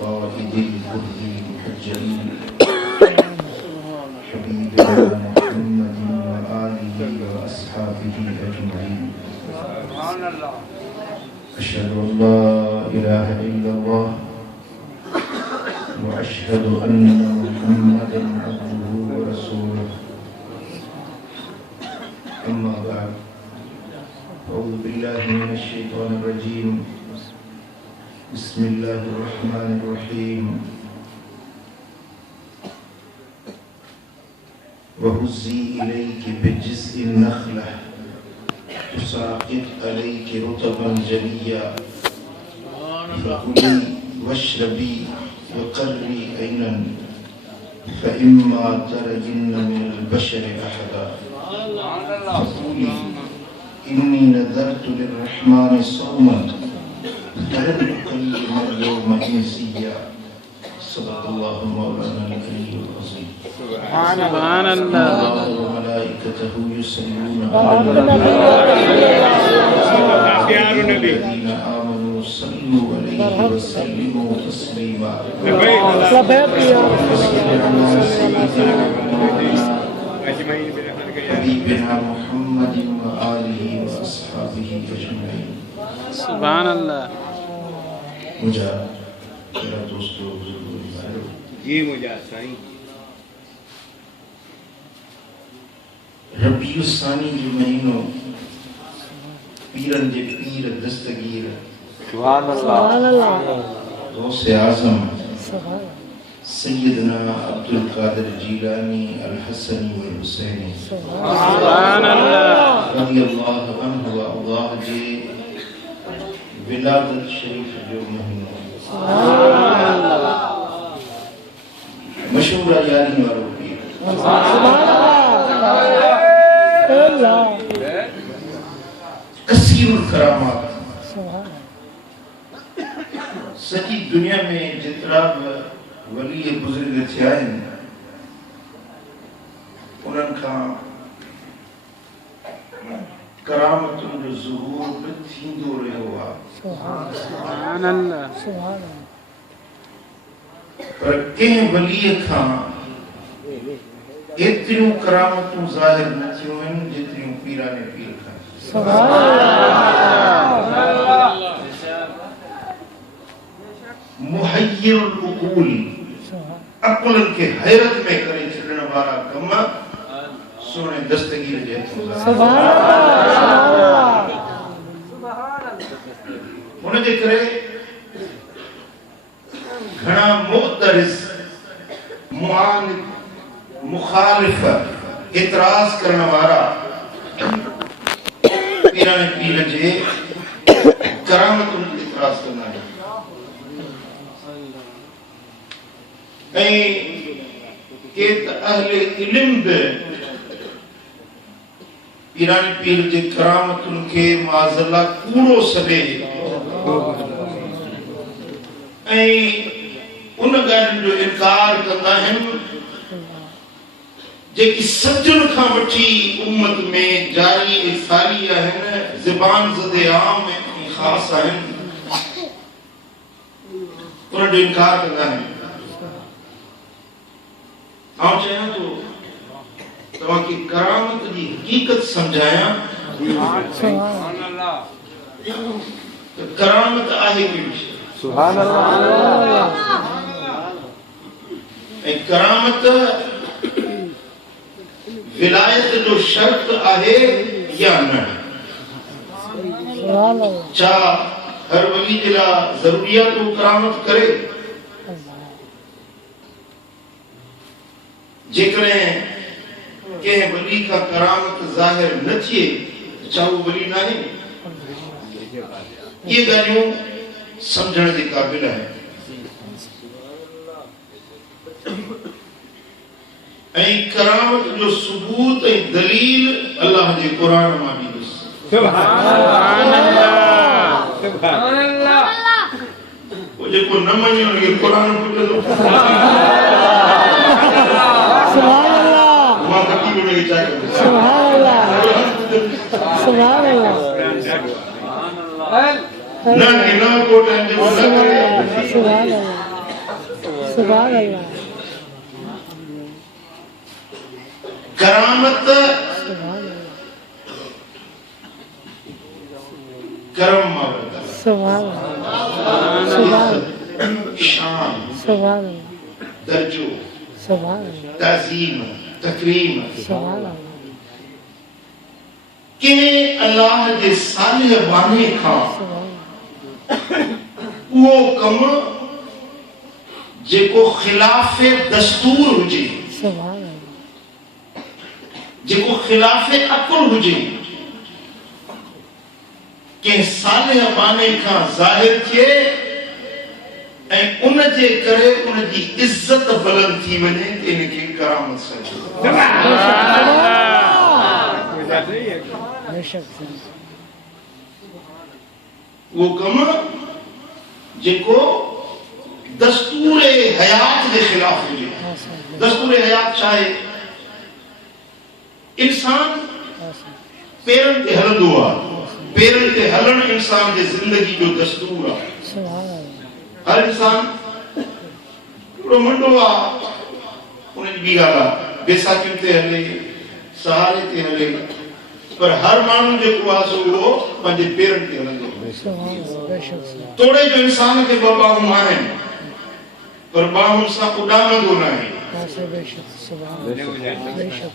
قائد الغر المحجلين حبيبنا محمد وآله وأصحابه أجمعين. أشهد أن لا إله إلا الله وأشهد أن محمدا عبده ورسوله. أما بعد، أعوذ بالله من الشيطان الرجيم. بسم الله الرحمن الرحيم. وهزي إليك بجزء النخلة تساقط عليك رطبا جنيا فكلي واشربي وقري عينا فإما ترين من البشر أحدا فقولي إني نذرت للرحمن صوما فلن أكلم اليوم إنسيا. صدق الله مولانا العلي العظيم. سبحان الله. الله وملائكته يصلون على الذين آمنوا صلوا عليه وسلموا تسليما. حبيبنا محمد وآله وأصحابه أجمعين. سبحان الله. मुझा मेरा दोस्तों बुजुर्गों भाइयों, जी मुझा साईं रबीउ सानी जो महीनो पीरन जे पीर दस्तगीर सुभान अल्लाह गौसे आज़म सैयदना अब्दुल कादिर जीलानी अल हसनी वल हुसैनी सुभान अल्लाह रज़ियल्लाहु अन्हु व अल्लाह जे विलादत शरीफ जो महीनो मशहूर यानी वालो पीर कसीरुल करामात सची दुनिया में जितना वली बुजुर्ग थिया आहिनि उन्हनि खां करामतुनि जो ज़ुहूर बि थींदो रहियो आहे। सुभान अल्लाह। पर कंहिं वलीअ खां एतिरियूं करामतूं ज़ाहिर न थियूं आहिनि जेतिरियूं पीराने पीर खां। मुहय्यिरुल उकूल अक़ुलनि खे हैरत में करे छॾण वारा कम सोने दस्तगीर जे हुनजे करे घणा मुअतरिज़ मुखालिफ इतराज़ करण वारा पीराने पीर जे करामतुनि ते इतराज़ कंदा आहिनि ऐं के त अहले इल्म बि पीराने पीर जे करामतुनि खे माज़अल्लाह कूड़ो सॾे ऐं उन ॻाल्हियुनि जो इनकार कंदा आहिनि जेकी सदियुनि खां वठी उम्मत में जारी ऐं सारी आहिनि, ज़बान ज़दे आम ऐं ख़ास आहिनि, उन जो इनकार कंदा आहिनि। आउं चाहियां थो तव्हांखे करामत जी हक़ीक़त सम्झायां। करामत आहे कहिड़ी शइ? सुभान अल्लाह। ऐं करामत विलायत जो शर्त आहे या न? छा हर वली जे लाइ ज़रूरी आहे तो करामत करे? जेकॾहिं कंहिं वली खां करामत ज़ाहिर न थिए छा उहो वली न आहे? इहे ॻाल्हियूं समझण जे क़ाबिल आहे। ऐं करामत जो सबूत ऐं दलील अल्लाह जे क़ुर मां ॾींदुसि। सुभान अल्लाह। सुभान अल्लाह। वो जेको न मञे उनखे क़ुर पुछंदो। सुभान अल्लाह। मां कटी उनखे छा कंदुसि? सुभान अल्लाह। सुभान अल्लाह। न गिनो कोटन जो न करे सुभान अल्लाह सुभान अल्लाह करामत सुभान अल्लाह करम मावता सुभान अल्लाह सुभान शान सुभान अल्लाह दर्जो सुभान अल्लाह ताजीम तकरीम सुभान अल्लाह के अल्लाह जे सालिह बाने खां वो कम जेको खिलाफे दस्तूर हुजे सुभान अल्लाह जेको खिलाफे अकुल हुजे के सालिह बाने खां ज़ाहिर थिए ऐ उन जे करे उन जी इज्जत बुलंद थी वने इनके करामत समझो बेशक वो कम जेको दस्तूर हयात के खिलाफ हुजे दस्तूर हयात चाहे इंसान पेरन ते हलंदो आहे पेरन ते हलण इंसान जे जिंदगी जो दस्तूर आहे सुभान अल्लाह हर इंसान थोड़ो मंडो आहे उन जी ॿी ॻाल्हि आहे बेसाखियुनि ते हले सहारे ते हले पर हर माण्हू जेको आहे सो उहो पंहिंजे पेरनि ते हलंदो सुभान अल्लाह बेशक तोड़े जो इंसान खे ॿ ॿाहूं आहिनि पर ॿाहुनि सां उॾामंदो न आहे बेशक सुभान अल्लाह बेशक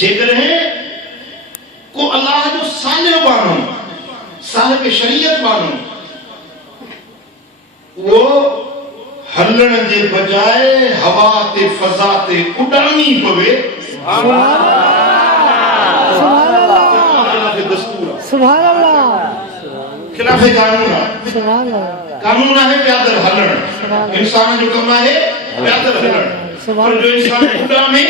जेकॾहिं को अल्लाह जो सालिह बानो साहिब शरीयत बानो वो हलण जे बजाय हवा ते फज़ा ते उॾामी पवे सुभान अल्लाह खिलाफ़े कानून आहे सुभान अल्लाह कानून आहे प्यादल हलण इंसान जो कम आहे प्यादल हलण पर जो इंसान उॾामे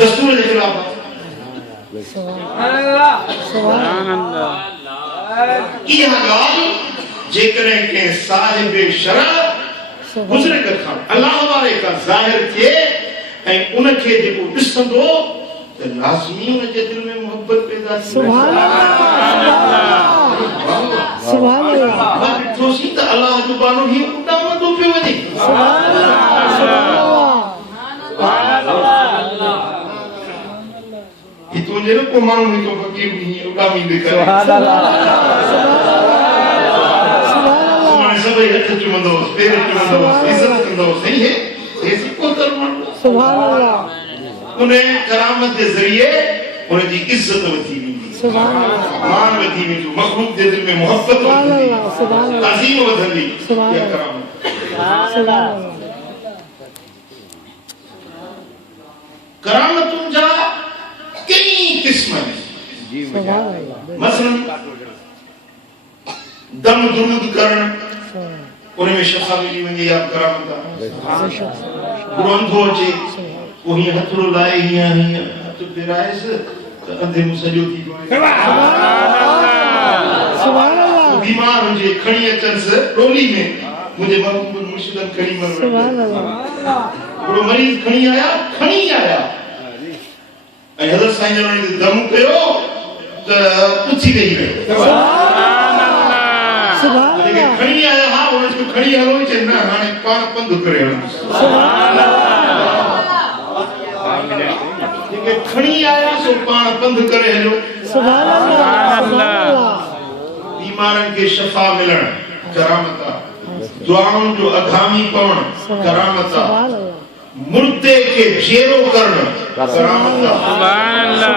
दस्तूर जे खिलाफ आहे सुभान अल्लाह सुभान अल्लाह इहा ॻाल्हि जेकॾहिं कंहिं साहिब शरअ बुज़ुर्ग खां अल्लाह वारे खां ज़ाहिर थिए ऐं उनखे जेको ॾिसंदो त लाज़मी उन जे दिलि में मोहबत पैदा थी सुभान अल्लाह सुभान अल्लाह ॾिठोसीं त अल्लाह जो बानो हीअ उॾामंदो पियो वञे सुभान अल्लाह ही तुंहिंजे न को माण्हू हिकु फ़क़ीर हीअं उॾामींदे करे सभई हथ चुमंदोसि पेर चुमंदोसि इज़त कंदोसि हे सिको तर माण्हू सुभान अल्लाह उन करामत जे ज़रिए उन जी इज़त वधी वेंदी सुभान अल्लाह मान वधी वेंदो मख़लूक जे दिलि में मोहब्बत सुभान वधंदी अल्लाह सुभान अल्लाह ताज़ीम वधंदी सुभान इहा अल्लाह करामत सुभान अल्लाह करामतुनि जा कई क़िस्म आहिनि सुभान अल्लाह मसलन दम दुरूद करण सुभान उन में शफ़ा मिली वञे या करामत आहे बेशक हिकिड़ो अंधो अचे वो हीअं हथड़ो लाए हीअं हथ फेराएसि त अंधे में सॼो थी पवे सुभान अल्लाह बीमार हुजे खणी अचनिसि डोली में मुंहिंजे मुर्शिदनि खणी सुभान अल्लाह हिकिड़ो मरीज़ खणी आया ऐं हज़रत साईं जन ने दम कयो त उथी वेही वियो सुभान जेके अल्लाह खणी आया हा उन्हनि खे खणी हलो चए न हाणे पाण पंधु करे हलूं सुभान जेके खणी आया सो पाण पंधु करे हलो सुभान अल्लाह बीमारनि खे शफ़ा मिलण करामत आहे दुआउनि जो अघामी पवण करामत आहे सुभान अल्लाह मुर्दे के जेरो करण करामत आहे सुभान अल्लाह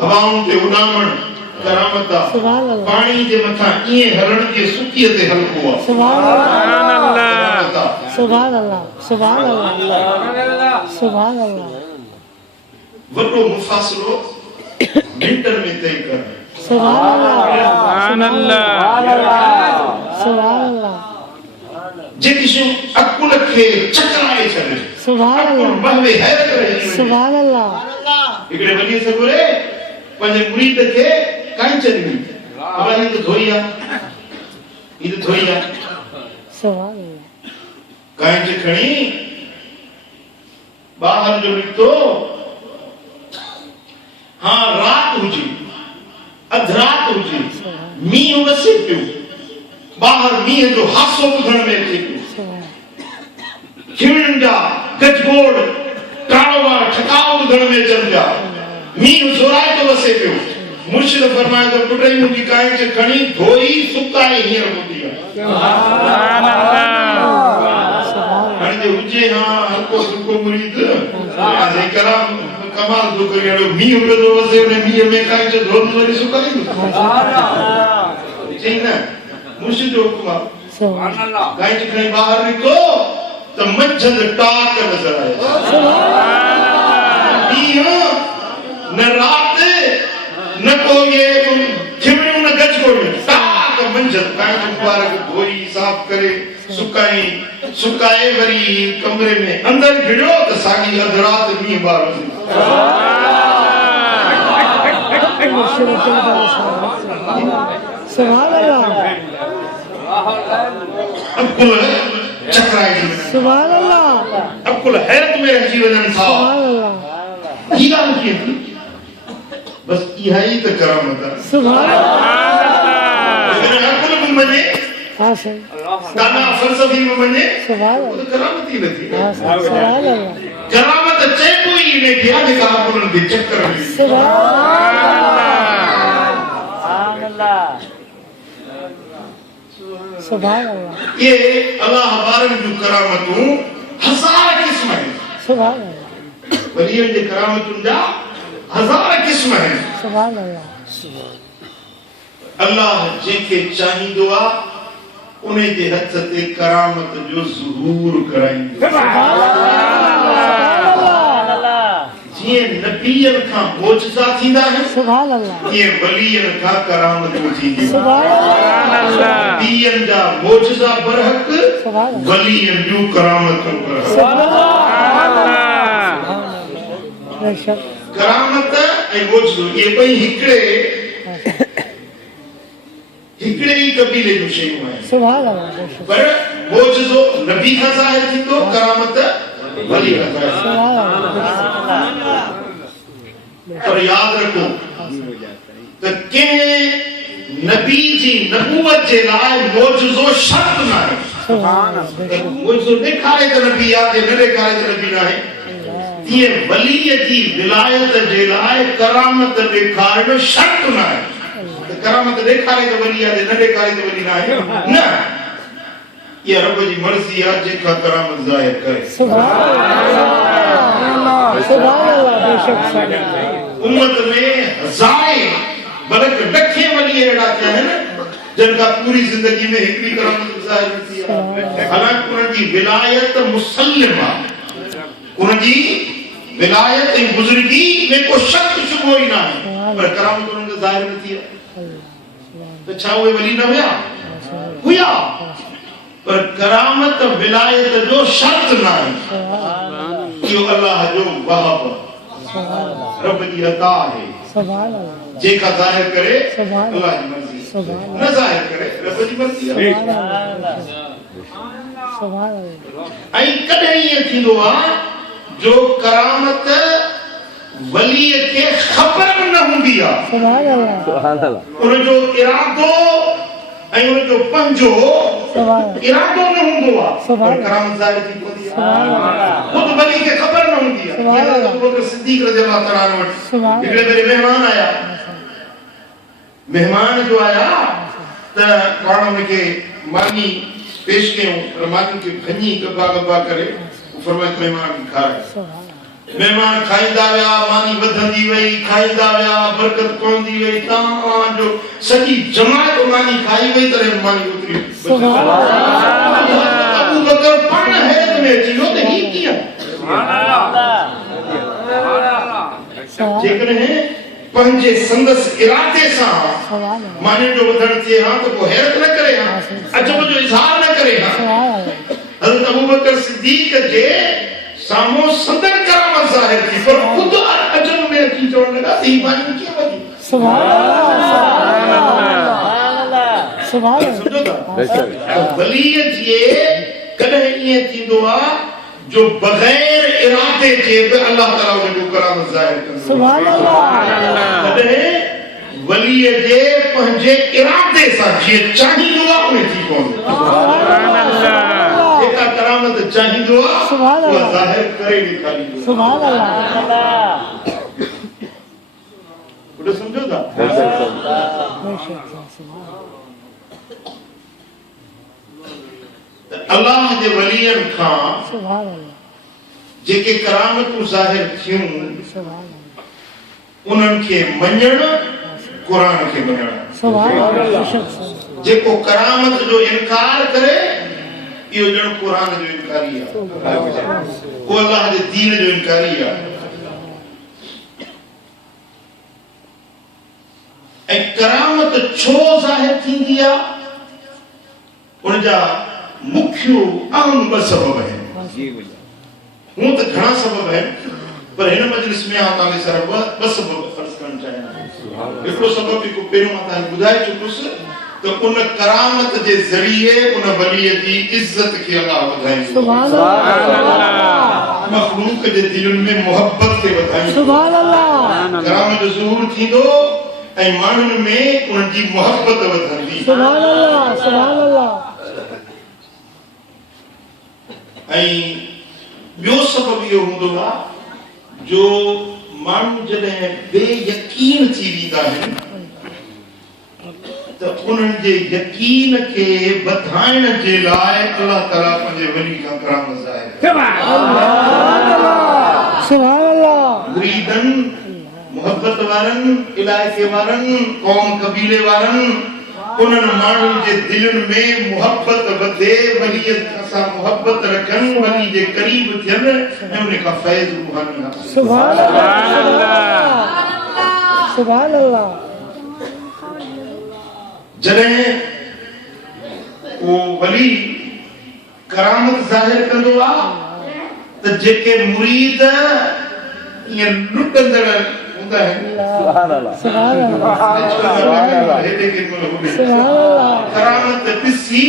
हवाउनि ते उॾामण करामत आहे सुभान अल्लाह पाणी जे मथां ईअं हलण जे सुकीअ ते हलको आहे सुभान अल्लाह करामत आहे सुभान अल्लाह सुभान अल्लाह सुभान अल्लाह वॾो मुफ़ासिलो मिंटनि में तय करणु सुभान अल्लाह सुभान अल्लाह सुभान अल्लाह जेकी शयूं अकुल खे चकराए छॾे सुभान अल्लाह बहवे हैरत रही वञे सुभान अल्लाह हिकिड़े वॾे सॻुरे पंहिंजे मुरीद खे कांच ॾिनी बाबा हीअ त धोई आहे सुभान अल्लाह कांच खणी ॿाहिरि जो निकितो हाँ रात हुजे अधरात हुजे मींहुं वसे पियो ॿाहिरि मींहं जो हासो ॿुधण में अचे पियो खिमड़ियुनि जा गजगोड़ टाड़ो वारा ठकाव ॿुधण में अचनि पिया मींहुं ज़ोराए थो वसे पियो मुर्शिद फरमाए थो पुट मुंहिंजी कांच खणी धोई सुकाए हींअर हूंदी आहे हाणे जे हुजे हा हल्को फुल्को मुरीद हाणे कराम कमाल थो करे अहिड़ो मींहुं पियो थो वसे उन मींहं में कांच धोई वरी सुकाईंदो चई न मुर्शिद जो हुकुम आहे कांच खणी ॿाहिरि निकितो त मंझंदि टाक नज़र आयो ॾींहुं न राति न को ये खिमड़ियूं न गजगोड़ियूं टाक मंझंदि कांच मुबारक धोई साफ़ करे सुकाए वरी कमरे में अंदर भिड़ियो त साॻी अधु राति मींहुं ॿार अब्दुल चकराए सुभान अल्लाह अब्दुल हैरत में रहिजी वञनि था ही ॻाल्हि कीअं थी बस इहा ई त करामत आहे सुभान अल्लाह अब्दुल बि मञे हां सही दाना फलसफी में मञे सुभान अल्लाह करामत ई नथी सुभान अल्लाह करामत चइबो ई ने किया जेका अब्दुल जे चक्कर में सुभान अल्लाह सुभान अल्लाह ये अल्लाह बारन जो करामतूं हजार किस्म है सुभान अल्लाह वलियन जे करामतुन जा हजार किस्म है सुभान अल्लाह अल्लाह जेके चाहींदो आ उन्हें जे हथ ते करामत जो ज़हूर कराईंदो सुभान अल्लाह जे नबियन का मोजज़ा थींदा है सुभान अल्लाह ये वलियन का करामत थींदी सुभान अल्लाह नबियन जा मोजज़ा बरहक वलियन जो करामत बरहक सुभान अल्लाह करामत ऐं मोजज़ो ये ॿई हिकिड़े ई कबीले जूं शयूं आहिनि सुभान अल्लाह पर मोजज़ो नबी खां ज़ाहिर थींदो करामत वली खां ज़ाहिर सुभान अल्लाह पर याद रखो त कंहिं नबी जी नबूवत जे लाइ मोजज़ो शर्त न आहे सुभान अल्लाह मोजज़ो ॾेखारे त नबी आहे न ॾेखारे त नबी न आहे तीअं वलीअ जी विलायत जे लाइ करामत ॾेखारणु शर्त न आहे करामत ॾेखारे त वली आहे न ॾेखारे त वली न आहे न ये रब जी मर्ज़ी आहे जेका करामत ज़ाहिर करे सुभान अल्लाह सुभान अल्लाह बेशक उम्मत में हज़ारे बल्कि लखे वली अहिड़ा थिया आहिनि जिन का पूरी जिंदगी में हिकिड़ी करामत ज़ाहिर थी आहे हालांकि उन जी विलायत मुसल्लिम आहे उन जी विलायत ऐं बुज़ुर्गी में को शक शुबो ई न आहे पर करामत उन्हनि खे ज़ाहिर न थी आहे तो छा उहे वली न हुया पर करामत विलायत जो शर्त न आहे इहो अल्लाह जो वहाब रब जी अता आहे सुभान अल्लाह जेका ज़ाहिर करे अल्लाह जी मर्ज़ी न ज़ाहिर करे रब जी मर्ज़ी आहे सुभान अल्लाह ऐं कॾहिं ईअं थींदो आहे जो करामत वली के खबर न हुंदी आ सुभान अल्लाह उन जो इरादो ऐं उन जो पंजो इरादो न हुंदो आ पर करामत ज़ाहिर थी पवंदी आ खुद वली के खबर न हुंदी आ अबू बकर सिद्दीक रज़ियल्लाहु तआला अन्हु हिकिड़े भेरे मेहमान जो आया त पाण उनखे मानी पेश कयूं पर मानी खे खणी गब्बा गब्बा करे फरमाए मेहमान खाए मेहमान खाईंदा विया मानी वधंदी वई खाईंदा विया बरकत पवंदी वई तमाम जो सॼी जमात मानी खाई वई तॾहिं मानी उतरी अबू बकर पाण हैरत में अची वियो त ही कीअं जेकॾहिं पंहिंजे संदस इरादे सां मानी जो वधण थिए हा त पोइ हैरत न करे हा अजब जो इज़हार न करे हा हज़रत अबू बकर सिद्दीक जे सामो संदन करामत ज़ाहिर थी पर खुद अजब में अची चवण लगा त ही मानी कीअं वधी सुभान अल्लाह सुभान अल्लाह वली जे कॾहिं ईअं थींदो आहे जो बग़ैर इरादे जे बि अल्लाह ताला उन जो करामत ज़ाहिर कंदो सुभान अल्लाह कॾहिं वलीअ जे पंहिंजे इरादे सां जीअं चाहींदो आहे उहे थी पवंदो सुभान अल्लाह जेका करामत चाहींदो आहे सुभान उहा अल्लाह ज़ाहिर करे ॾेखारींदो आहे। सुभान अल्लाह बुढो सम्झो था त अल्लाह जे वलीअनि खां सुभान अल्लाह जेके करामतूं ज़ाहिर थियूं सुभान उन्हनि खे मञण क़ुर खे मञण सुभान अल्लाह जेको करामत जो इनकार करे इहो ॼण क़ुर जो इनकारी आहे को अल्लाह जे दीन जो इनकारी आहे ऐं करामत छो ज़ाहिर थींदी आहे उन जा मुख्य अहम ॿ सबब आहिनि जी भैया हूं त घणा सबब आहिनि पर हिन मजलिस में आउं तव्हांखे सिर्फ़ ॿ सबब अर्ज़ करणु चाहियां हिकिड़ो सबब जेको पहिरियों मां तव्हांखे ॿुधाए चुकुसि त उन करामत जे ज़रिए उन वलीअ जी इज़त खे अल्लाह वधाईंदो सुभान अल्लाह मखलूक जे दिलनि में मोहब्बत खे वधाईंदो सुभान अल्लाह करामत जो ज़हूर थींदो ऐं माण्हुनि में उन जी मोहब्बत वधंदी सुभान अल्लाह सुभान अल्लाह ऐं ॿियो सबब इहो हूंदो आहे जो माण्हू जॾहिं बेयकीन थी वेंदा आहिनि त उन्हनि जे यकीन खे वधाइण जे लाइ अल्लाह ताला पंहिंजे वली खां करामत ज़ाहिर सुभान अल्लाह मुरीदन मोहब्बत वारनि इलाइक़े वारनि क़ौम कबीले वारनि उन्हनि माण्हुनि जे दिलनि में मोहब्बत वधे वलीअ सां मोहब्बत रखनि वली जे क़रीब थियनि ऐं उन खां फैज़ रूहानी हासिल सुभान अल्लाह सुभान अल्लाह जॾहिं वो वली करामत ज़ाहिर कंदो आहे त जेके मुरीद ईअं लुटंदड़ हूंदा आहिनि सुभान अल्लाह सुभान अल्लाह हेॾे केॾीमहिल होॾे सुभान अल्लाह करामत ॾिसी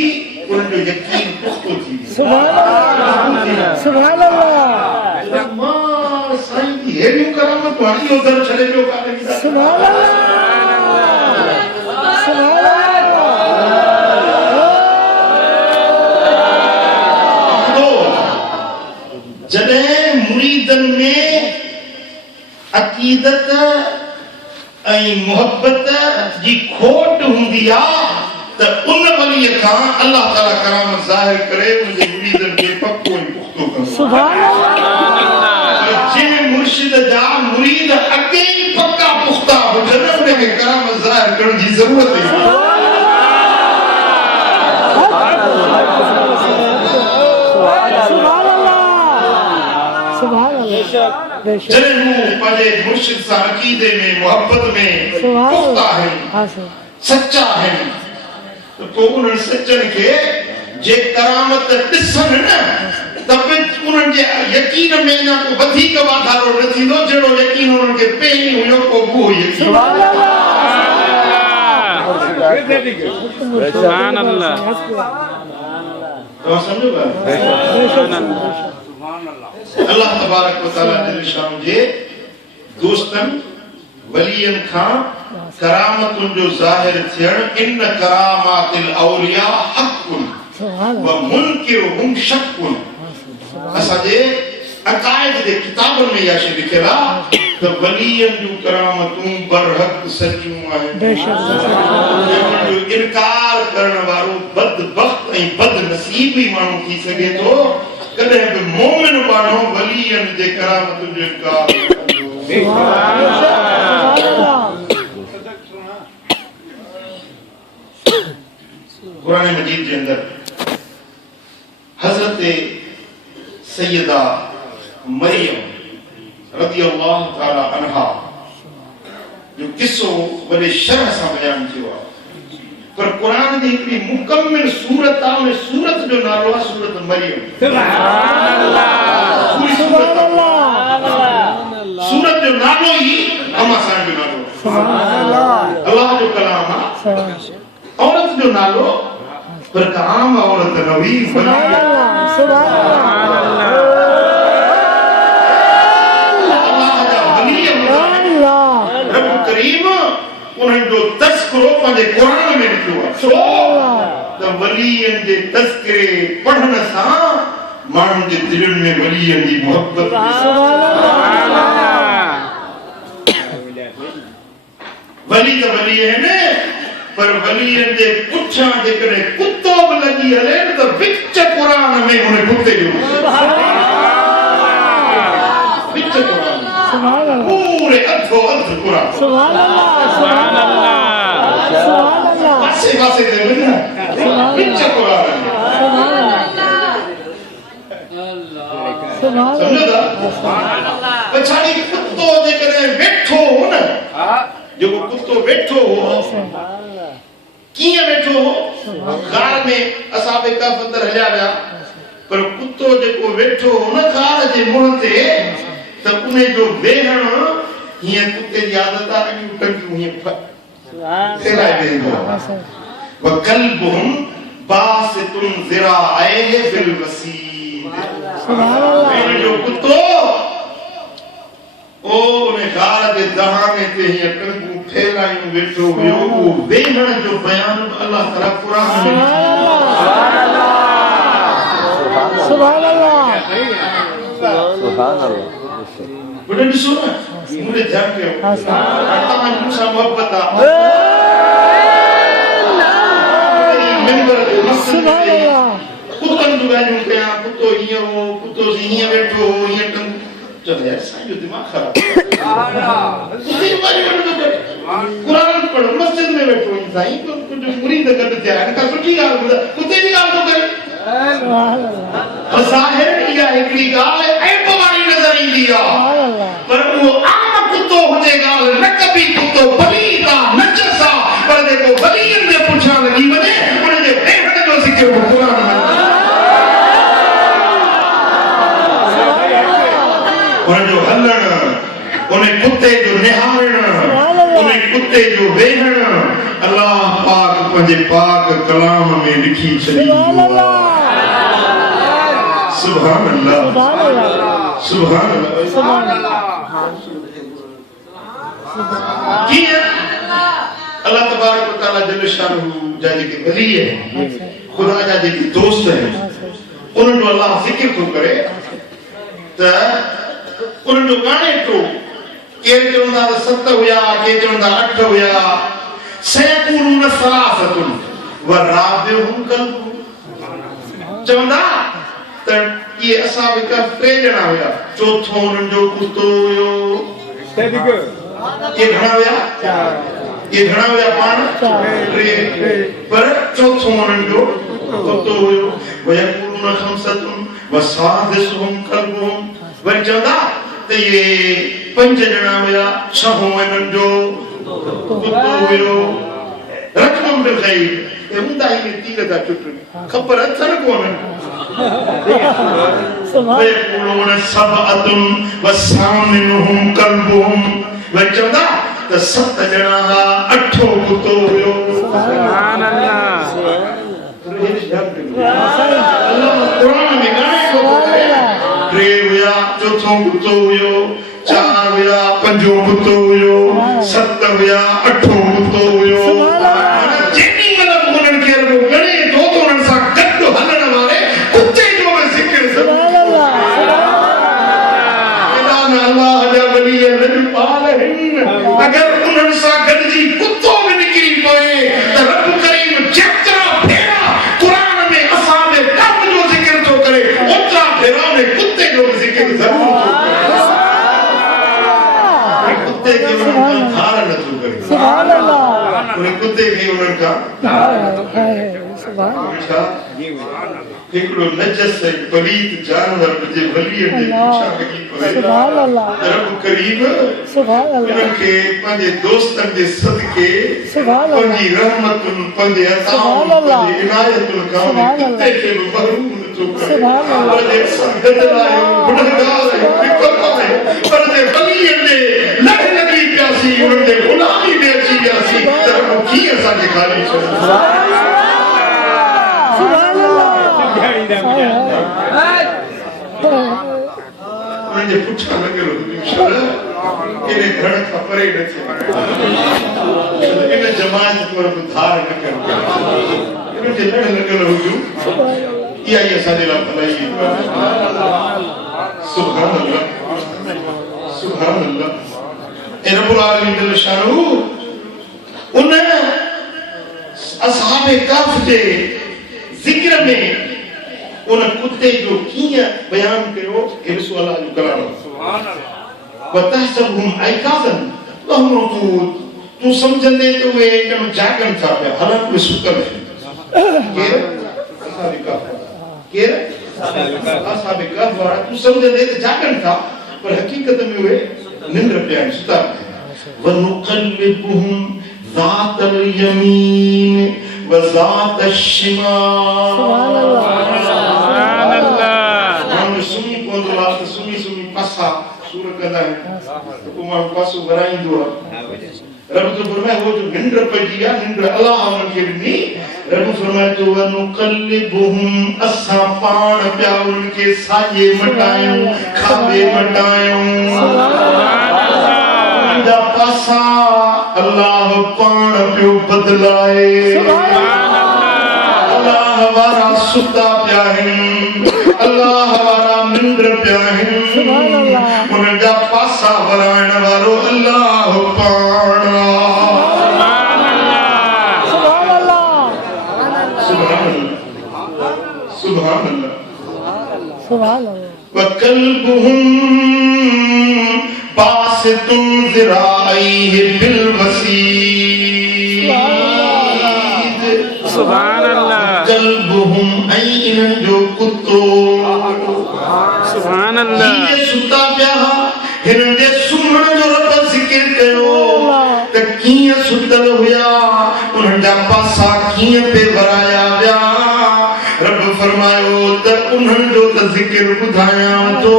उन्हनि जो यकीन पुख़्तो थी वेंदो सुभान अल्लाह सुभान अल्लाह मां साईं जी हेॾियूं करामतूं हाणे इहो दर छॾे पियो कान्हे सुभान अल्लाह सुभान जॾहिं मुरीदनि में अक़ीदत ऐं मोहब्बत जी खोट हूंदी आहे त उन वलीअ खां अल्लाह ताला करामत ज़ाहिर करे उनजे मुरीदनि खे पको ऐं पुख़्तो कंदो सुभान अल्लाह जंहिं मुर्शिद जा मुरीद अॻे ई पका पुख़्ता हुजनि उनखे करामत ज़ाहिर करण जी ज़रूरत ई सुभान अल्लाह सुभान अल्लाह जॾहिं हू पंहिंजे मुर्शिद सां अक़ीदे में मोहब्बत में पुख़्ता आहिनि सच्चा आहिनि त पोइ उन्हनि सचनि खे जे करामत ॾिसनि न त बि उन्हनि जे यकीन में अञा को वधीक वाधारो न थींदो जहिड़ो यकीन उन्हनि खे पहिरीं हुयो को उहो यकीन सुभान सुभान अल्लाह तव्हां सम्झो अल्लाह अल्लाह तबारक व तआला जे शान जे दोस्तनि वलियन खां करामतुनि जो ज़ाहिर थियण इन करामातिल औलिया हक़ुन व मुनकिरुहुम शक्कुन असांजे अकाइद जे किताबनि में इहा शइ लिखियलु आहे त वलियन जूं करामतूं बरहक़ सचियूं आहिनि जो इनकार करण वारो बदबख्त ऐं बदनसीब ई माण्हू थी सघे थो कॾहिं बि मोमिन माण्हू वलियन जे करामतुनि जो इनकार कुरान मजीद जे अंदर हज़रत सैयदा मरियम रज़ियल्लाहु ताला अन्हा जो किस्सो वॾे शरह सां बयान थियो आहे पर कुरान जी हिकिड़ी मुकम्मिल सूरत आहे उन सूरत जो नालो आहे सूरत मरियम सुभान अल्लाह सुभान अल्लाह सूरत जो नालो ई अम्मा साहिब जो नालो सुभान अल्लाह अल्लाह जो कलाम आहे औरत जो नालो पर काम औरत न हुई सुभान अल्लाह सुभान अल्लाह अल्लाह जा वली रब करीम उन्हनि जो तस्करो पंहिंजे क़ुरान में लिखियो आहे छो त वलीअनि जे तस्करे पढ़ण सां माण्हुनि जे दिलनि में वलीअनि जी मोहबत वली त वली आहिनि पर वलीअनि जे पुठियां जेकॾहिं कुतो बि लॻी हले त विच क़ुरान में हुन कुते जो विच क़ुरान पूरे अधो अध क़ुरान पासे पासे ते वञा विच क़ुरान समझो था पछाड़ी कुतो जेकॾहिं वेठो हो न जेको कुतो वेठो हो कीअं वेठो हो कार में असाबे कफ अंदर हलिया विया पर कुतो जेको वेठो हो न कार जे मुंहं ते त उन जो वेहण हीअं कुते जी आदत आहे अॻियूं टंगियूं हीअं फैलाए वेंदो वक़ल्बुहुम बासितुन ज़िराअैहि बिल वसीद सुभान जो कुतो ओ उन गार जे दहाने ते हीअं टंगूं फैलायूं वेठो हुयो उहो वेहण जो बयान अल्लाह ताला क़ुरान में सुभान अल्लाह बुढ़े ॾिसो न मुझे ध्यान कयो तव्हां मूंसां मोहबत आहे कुतनि जूं ॻाल्हियूं कयां कुतो हीअं हो कुतो हीअं वेठो हो हीअं टंगूं चलो यार साईं दिमाग खराब कुते जी ॻाल्हियूं वठो करे क़ुरान पढ़ो मस्जिद में वेठो साईं कुझु मुरीद गॾु थिया हिन खां सुठी ॻाल्हि ॿुधाए कुते जी ॻाल्हि थो करे ज़ाहिर इहा हिकिड़ी ॻाल्हि ऐब वारी नज़र ईंदी आहे पर उहो आम कुतो हुजे ॻाल्हि न कबी कुतो पलीत आहे नजस आहे पर जेको वलीअनि जे पुठियां लॻी वञे उन जे वेहण जो ज़िक्र क़ुरान में उन जो हलण उन कुते जो निहारण उन कुते जो वेहण अल्लाह पाक पंहिंजे पाक कलाम में लिखी छॾियो सुभान अल्लाह सुभान अल्लाह कीअं अल्लाह तबारक व तआला जल शानहू जा जेके वली आहिनि खुदा जा जेके दोस्त आहिनि उन्हनि जो अल्लाह ज़िक्र थो करे त उन्हनि जो ॻाणे थो केरु चवंदा त 7 हुया केरु चवंदा 8 हुया सयकूनुन सलासतुन व राबिहुम कल्बुहुम चवंदा त ये असाबे का 3 ॼणा हुया चौथो उन्हनि जो कुतो हुयो ये घणा हुया पाण 3 पर चौथो उन्हनि जो कुतो हुयो वयकूनुन खमसतुन व सादिसुहुम कल्बुहुम वरी चवंदा त ये 5 ॼणा हुया छहों इन्हनि जो कुतो हुयो रकम बिल ग़ैब ये हूंदा ही तीर था चुटनि ख़बर अथन कोन वयकूनुन सबअतुन व सामिनुहुम कल्बुहुम वरी चवंदा त 7 ॼणा हुआ 8 कुतो हुयो सुभान अल्लाह अल्लाह क़ुरान में ॻाणे थो करे 3 हुया चौथो कुतो हुयो 4 हुया 5 कुतो हुयो 7 हुया 8 कुतो हुयो जेॾी महिल उन्हनि खे ॻणे थो त उन्हनि सां गॾु हलण वारे कुते जो बि ज़िक्र अल्लाह जा वली लॼपाल आहिनि अगरि उन्हनि सां गॾिजी कुतो बि निकिरी पए त रब करीम जेतिरा भेरा क़ुरान में असांजे कम जो ज़िक्र थो करे ओतिरा भेरा में कुते जो बि ज़िक्र ज़रूर कुते खे उन्हनि खां खार नथो करे सुभान अल्लाह उन कुते खे उन्हनि खां सुभान हिकिड़ो नजस पलीत जानवर जे वलीअ जे पुठियां लॻी पए सुभान अल्लाह रब करीम सुभान अल्लाह उन्हनि खे पंहिंजे दोस्तनि जे सदके पंहिंजी रहमतुन पंहिंजे अताउन पंहिंजे इनायतुन खां कुते खे बि महरूम नथो करे सुभान अल्लाह जे सदलायो गुनहगार पर जे वलीअ जे लॻी पियासी उन्हनि जे गुलामी में अची वियासीं त रब कीअं असांखे खाली छॾे सुभान अल्लाह उन्हनि जे पुठियां लॻियल हुयूं इन्हें धड़ का परे न थे इन्हें जमात पर धार न कर इन्हें लड़ लगल हुजूर ये साजे ला भलाई सुभान अल्लाह सुभान अल्लाह ए रब्बुल आलमीन जल शानहू उन असहाबे कफ जे जिक्र में उन कुत्ते जो कीअं बयान कयो हे रसूल अल्लाह जो कलाम सुभान अल्लाह वतहसबहुम ऐकाज़न वहुम रुक़ूद तू समझंदे तो वे एकदम जागन था पिया हालांकि सुतल है केर असहाबे कफ केर असहाबे कफ वारा तू समझंदे तो जागन था पर हकीकत में वे निंद्र पिया सुता वनुक़ल्लिबुहुम ज़ातल यमीन व ज़ातश शिमाल सुभान अल्लाह हम सुनी कोंदो वात सुनी सुनी पासा सूर कंदा है तो मां पासो वराईंदो आहे रब तो फरमाए वो जो निंद्र पइजी आहे निंद्र अल्लाह उनखे ॾिनी रब फरमाए तो वनुक़ल्लिबुहुम असां पाण पिया उनखे साॼे मटायूं खाॿे मटायूं उनजा पासा अल्लाह पाण पियो बदलाए अल्लाह वारा सुता पिया आहिनि अल्लाह वारा निंद्र पिया आहिनि उनजा पासा वराइण वारो अल्लाह पाण सुभान अल्लाह सुभान अल्लाह वकल्बुहुम बासितुन ज़िराइहि बिल वसीद सुभान अल्लाह कल्बुहुम ऐन जो कुत्तो सुभान अल्लाह ये सुता पिया हिननि जे सुम्हण जो रब ज़िक्र कयो त कीअं सुतल हुया उन्हनि जा पासा कीअं पे वराया विया रब फरमायो त उन्हनि जो त ज़िक्र ॿुधायां थो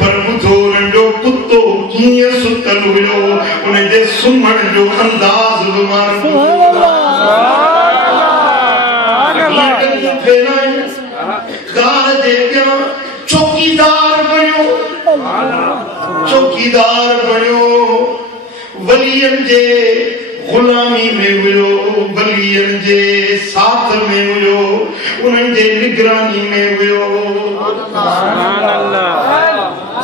पर ॿुधो उन्हनि जो कुत्तो कीअं सुतल हुयो उन जे सुम्हण जो अंदाज़ बि माण्हू चौकीदार बणियो वलियन जे गुलामी में हुयो वलियन जे साथ में हुयो उन्हनि जे निगरानी में हुयो सुभान अल्लाह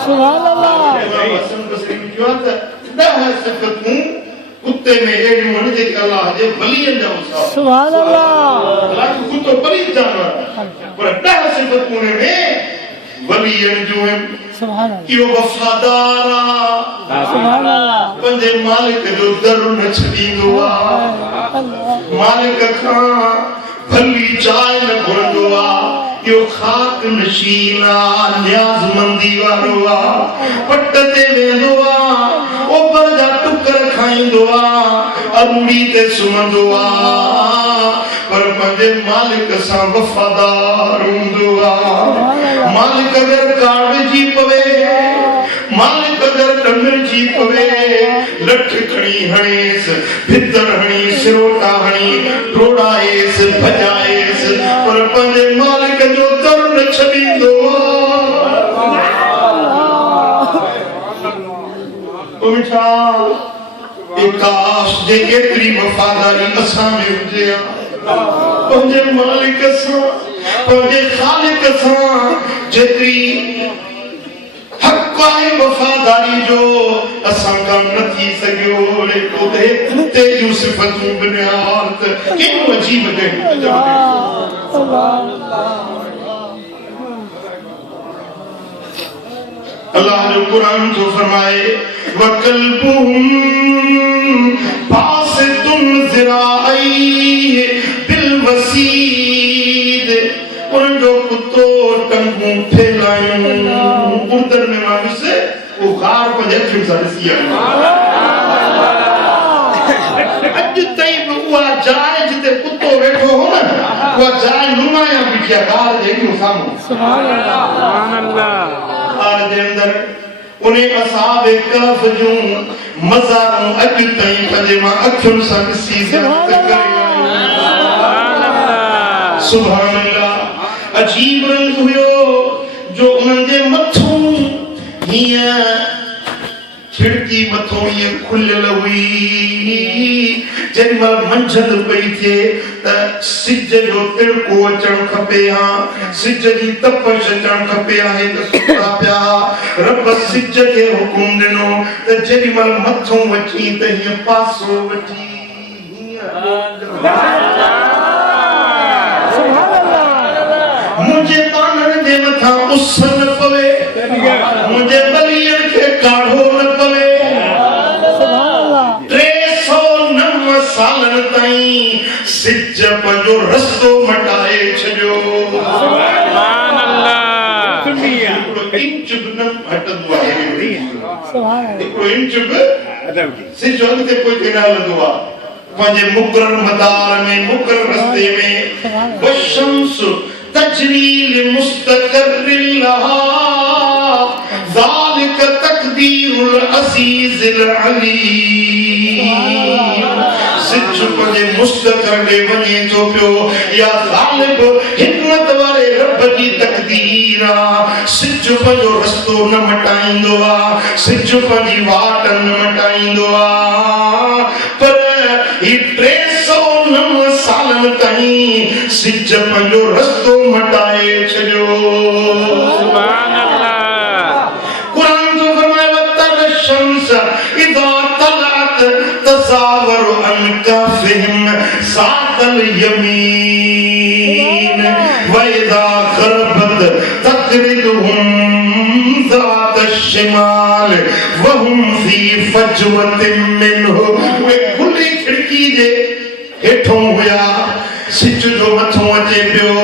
सुभान अल्लाह हसन बसरी जो त 10 सिफ़तूं कुत्ते में एड़ी मन जे अल्लाह जे वलियन जा सुभान अल्लाह अल्लाह को कुत्तो पलीत जानवर पर 10 सिफ़तूं में वलियन जो है सुभान अल्लाह यो वफादार सुभान अल्लाह पंजे मालिक जो दर न छडींदो आ मालिक खां भली चाय न घुरंदो आ यो खाक नशीना न्याज़मंदी वारो आ पट ते वेंदो आ ओपर जा टुकर खाईंदो आ अरूड़ी ते सुमंदो आ पर पंजे मालिक सां वफादार हूंदो आ मालिक अगर काड़ जी पवे मालिक अगर डंगर जी पवे लठ खणी हणेस भितर हणी सिरोटा हणी डोड़ाएस भजाएस पर पंजे मालिक जो दर न छडींदो ओ मिठा काश जे एतरी वफादारी असां में हुजे पंजे मालिक सां पंजे खालिक सां जेतरी हक़ आहे वफादारी जो असां खां न थी सघियो तो कुत्ते जूं सिफ़तूं बियान त केॾो अजीब अल्लाह जो कुरान जो फरमाए वकल्बुहुम बासितुन ज़िराइहि बिल वसीद उन्हनि जो कुत्तो टंगूं फैलायूं उर्दन में माण्हू से वो गार पर अखियुनि सां ॾिसी आहियो अॼु ताईं बि उहा जाइ जिते कुत्तो वेठो हो न उहा जाइ नुमाया बीठी आहे गार जे अखियूं साम्हूं सुभान अल्लाह गार जे अंदर उन असहाब कहफ जूं मज़ारूं अॼु ताईं पंहिंजे मां अखियुनि सां ॾिसी सुभान अल्लाह अजीब रंग हुयो जो उन्हनि जे मथूं हीअं छिड़क मथो ये खुलियल हुई जॾहिं महिल मंझंदि पई थिए त सिज जो तिड़को अचणु खपे हा सिज जी तपश अचणु खपे आहे त सुता पिया रब सिज खे हुकुम ॾिनो त जेॾी महिल मथो अची त हीअं पासो वठी मुझे बानर जे मथां उस न पवे मुझे बलियन खे काढ़ो न पवे 309 सालन ताईं सिज पंहिंजो रस्तो मटाए छॾियो सुभान अल्लाह हिकिड़ो इंच बि न हटंदो आहे हिकिड़ो इंच बि सिज अॻिते पोइते न हलंदो आहे पंहिंजे मुक़रर मदार में मुक़रर रस्ते में वशम्स तजरी लिमुस्तक़र्रिन लहा ज़ालिक तक़दीरुल अज़ीज़िल अलीम सिज पंहिंजे मुस्तक़र ॾे वञे थो पियो या ग़ालिब हिकमत वारे रब जी तक़दीर आहे सिज पंहिंजो रस्तो न मटाईंदो आहे सिज पंहिंजी वाट न मटाईंदो आहे पर ही 309 सालन ताईं सिज पंहिंजो रस्तो मटाए छॾियो सुभान अल्लाह क़ुरान जो फरमायो तल शम्स इदा तलअत तज़ावर अन काफ़िहिम ज़ातल यमीन व इदा ग़रबत तक़रिदुहुम ज़ात शिमाल व हुम फ़ी फजवतिन मिनहु वे खुली खिड़की जे हेठों हुया सिज जो मथो अचे पियो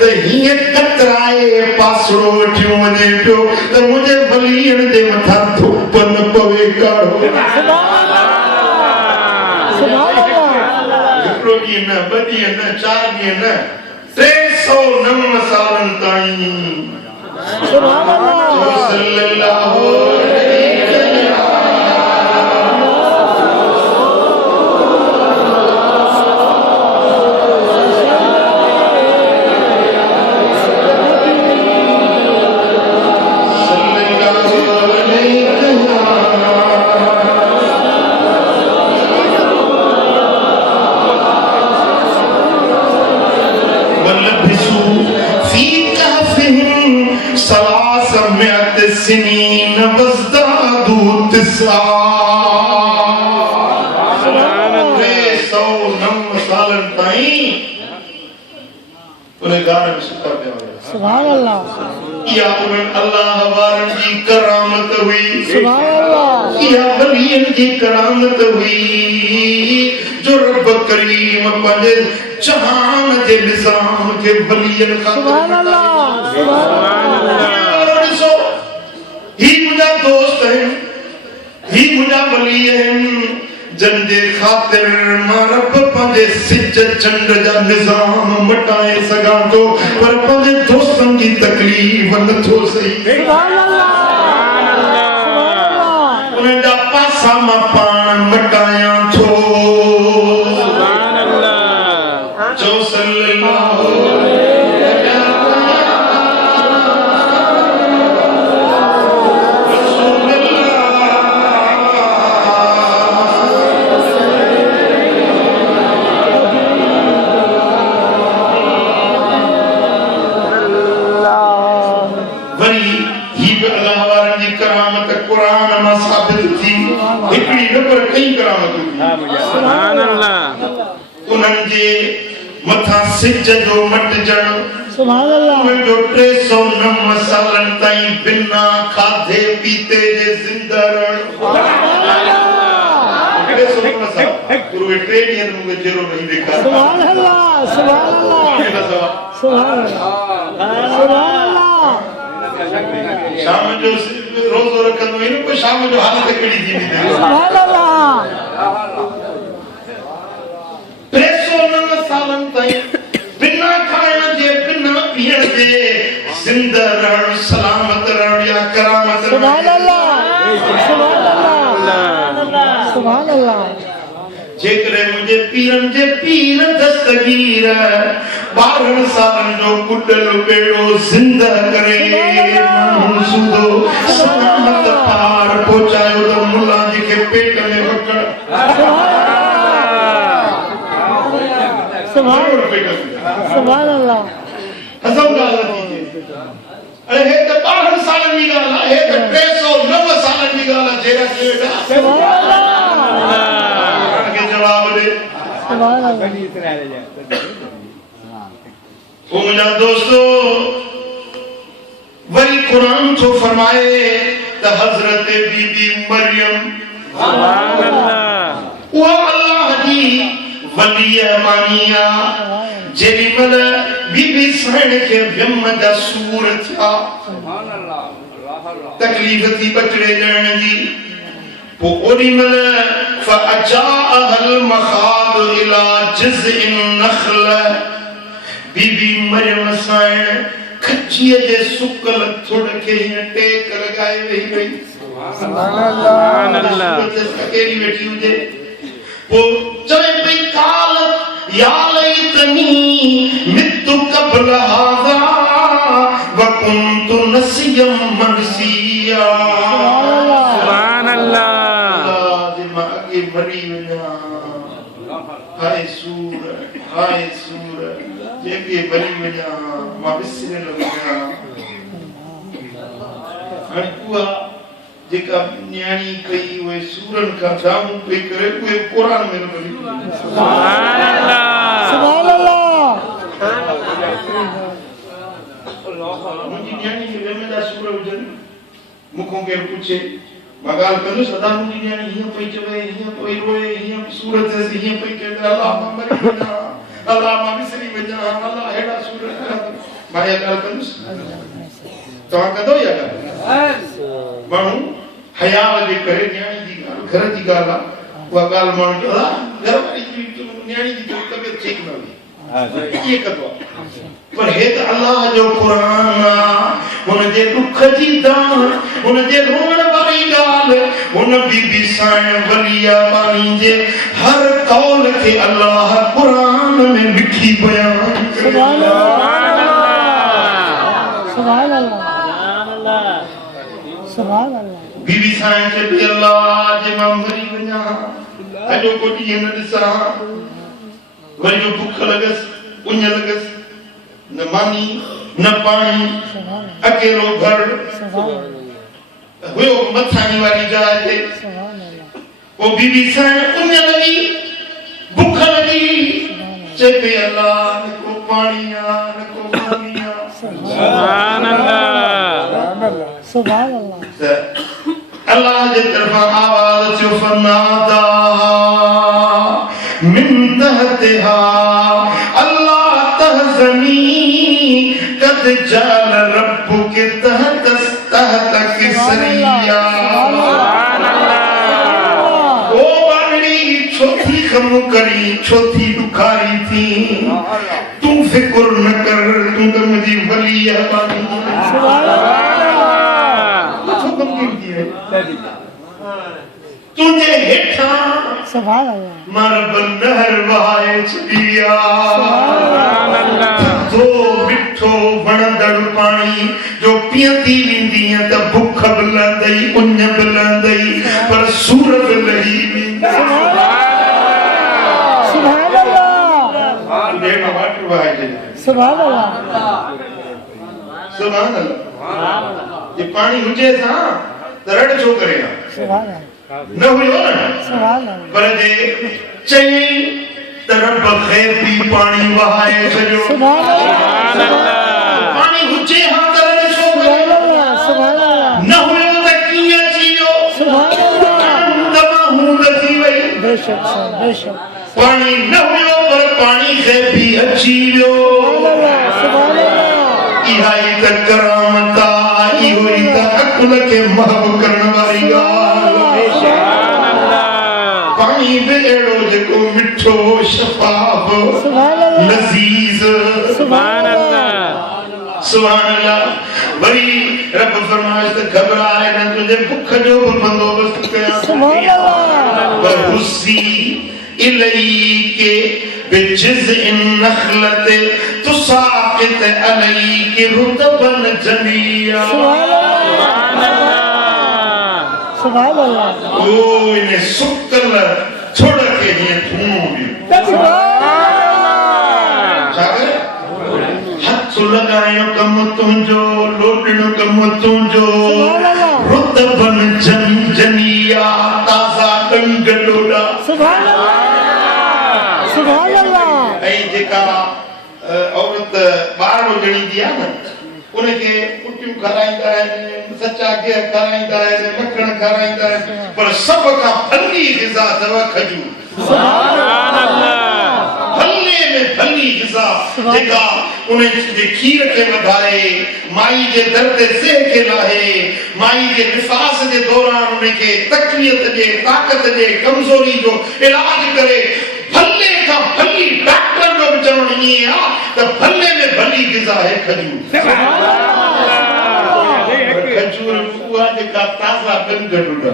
त हीअं कतराए पासरो वठियो वञे पियो त मुंहिंजे बलियन जे मथां धुप न पवे काढ़ो हिकिड़ो ॾींहुं न 2 ॾींहं न 4 ॾींहं न 309 सालन ताईं सल्लल्लाहु सिनीन वज़दादू तिस्आ 309 सालन ताईं गुनहगार में सुता पिया हुया सुभान अल्लाह इहा उन्हनि अल्लाह वारनि जी करामत हुई सुभान अल्लाह इहा वलियन जी करामत हुई जो रब करीम पंहिंजे जहान जे निज़ाम खे वलियन खां सुभान अल्लाह सुभान अल्लाह ही मुझा दोस्त हैं ही मुझा वली हैं जंदे खातिर मां रब पंहिंजे सिज चंड जा निज़ाम मटाए सघां थो पर पंहिंजे दोस्तनि जी तकलीफ़ नथो सही सुभान अल्लाह उन्हनि जा पासा मां पाण मटायां थो सुभान अल्लाह जो सल्लल्लाहु सुभान अल्लाह उन्हनि जे मथां सिज जो मटिजण सुभान अल्लाह जो 309 सालन ताईं बिना खाधे पीते जे ज़िंदा रहण गुरु 3 ॾींहं मूंखे जहिड़ो नहीं ॾेखारियो सुभान अल्लाह सुभान अल्लाह सुभान अल्लाह शाम जो रोज़ो रखंदो आहिनि पोइ शाम जो हालत कहिड़ी थींदी सुभान अल्लाह 309 सालन ताईं बिना खाइण जे बिना पीअण जे ज़िंदा रहण सलामत रहण या करामत सुभान अल्लाह सुभान अल्लाह सुभान अल्लाह जेकरे मुझे पीरन जे पीर दस्तगीर 12 सालन जो कुडल बेड़ो जिंदा करे सुदो सलामत पार पहुंचायो तो मुल्ला जी के पेट में पकड़ सुभान अल्लाह हज़म गाल थी अरे हे त 12 साल जी गाल है हे त 309 साल जी गाल है जेड़ा केड़ा सुभान अल्लाह के जवाब दे सुभान अल्लाह ओ मेरा दोस्तों वही कुरान तो फरमाए त हजरत बीबी मरियम सुभान अल्लाह वो अल्लाह दी वलिया मानिया जेडी मल बीबी सण के ब्रह्म दा सूर था सुभान अल्लाह अल्लाह तकलीफ थी बचड़े ॼण जी पो ओडी मल फअजाअल मखाद इला जज़इन नखल बीबी मरियम सण खचिए जे सुकल थोड़ के टेक लगाए वही वही सुभान अल्लाह अकेली बैठी हुजे वो चले पे काल या लैतनी मित्तु कब्ल हाज़ा व कुन्तु नसियम मनसिया सुभान अल्लाह दिमागी मरी वञा हाय सूर जेके मरी वञा मां विसरे लॻा हाणे उहा जेका न्याणी कई उहे सूरन खां जामू पई करे उहे क़ुरान में न मिली सुभान अल्लाह सुभान अल्लाह मुंहिंजी न्याणी खे वेमेदा सूर हुजनि मूंखां केरु पुछे मां ॻाल्हि कंदुसि अदा मुंहिंजी न्याणी हीअं पई चवे हीअं पई रोए हीअं सूर थियसि हीअं पई चवे अलाह मां मरी वञा अलाह मां विसरी वञा अलाह हेॾा सूर मां इहा ॻाल्हि कंदुसि तव्हां कंदो इहा ॻाल्हि माण्हू हया जे करे न्याणी जी ॻाल्हि घर जी ॻाल्हि आहे उहा ॻाल्हि माण्हू चवंदा घर वारी जी न्याणी जी तबियत ठीकु न हुई ये कदो पर हे त अल्लाह जो कुरान हुन जे दुख जी दान हुन जे रोण वारी ॻाल्हि हुन बीबी साईं वलिया बानी जे हर कौल खे अल्लाह कुरान में लिखी बयान सुभान अल्लाह सुभान अल्लाह सुभान अल्लाह बीबी साईं खे बि अल्लाह जे मां मरी वञा अॼो को ॾींहुं न ॾिसां वरी जो बुख लॻसि उञ लॻसि न मानी न पाणी अकेलो घर हुयो मथाणी वारी जाइ ते वो बीबी साईं उञ लॻी बुख लॻी चए पई अल्लाह न को पाणी आ न को मानी आ सुभान अल्लाह सुभान अल्लाह अल्लाह जे तरफां आवाज़ अचो फनादा मिन तहतिहा अल्लाह तहज़नी कद जाल रब्बुके तहतक सरिया सुभान अल्लाह ओ बांगड़ी छोटी कम करी छोटी दुखारी थी तू फिक्र न कर तू तो मुझी वली है बानी सुभान अल्लाह तुझे हेठा सुभान अल्लाह मरब नहर वहाए छड़िया सुभान अल्लाह तो मिठो वणंदड़ पानी जो पीती वेंदी त भुख बिलंदई उञ बिलंदई पर सूर बिलही वेंदी सुभान अल्लाह तुझे वाटर वहाए सुभान अल्लाह सुभान अल्लाह ये पानी हुजे था त रड़ छो करे सुभान अल्लाह न हुयो न सुभान अल्लाह पर जे चई तरफ खेपी पानी वहाए छॾियो सुभान अल्लाह पानी हुजे हा त रड़ छो करे सुभान अल्लाह न हुयो त कीअं अची वियो सुभान अल्लाह दमा हूंद थी वई बेशक बेशक पानी न हुयो पर पानी खेपी अची वियो सुभान अल्लाह इहा ई त करामत आहे इहो ई त अकुल खे महब करण वारी ॻाल्हि सुभान अल्लाह पानी बि अहिड़ो जेको मिठो शफ़ाफ सुभान अल्लाह लज़ीज़ सुभान अल्लाह सुभान अल्लाह वरी रब फरमाए त घबराए न तुझे भुख जो बि बंदोबस्त कयां सुभान अल्लाह वहुसी इलैके बिजज़इन नखलते तुसाक़ित अलैके रुतबन जनिया सुभान अल्लाह सुभान अल्लाह ओ इन्हें सुकल छोड़ के ये थूनो भी जाकर हथ लगायो कम तुझो लोटनो कम तुझो रुतबन जन जनिया ताजा कंगडोड़ा सुभान अल्लाह सुभान अल्लाह ऐं जेका औरत ॿार जणी जी आहे न उनखे पुटियूं खाराईंदा आहिनि सचा गिह खाराईंदा आहिनि मखण खाराईंदा आहिनि पर सभ खां भली ग़िज़ा अथव खजूर भले में भली ग़िज़ा जेका उन जे खीर खे वधाए माई जे दर्द सिह खे लाहे माई जे निफ़ास जे दौरान उनखे तक़वियत जे ताक़त जे कमज़ोरी जो इलाज करे भले खां भली डॉक्टर जो बि चवणु ईअं आहे त भले में भली ग़िज़ा आहे खजूर खजूर उहा जेका ताज़ा गंगडुड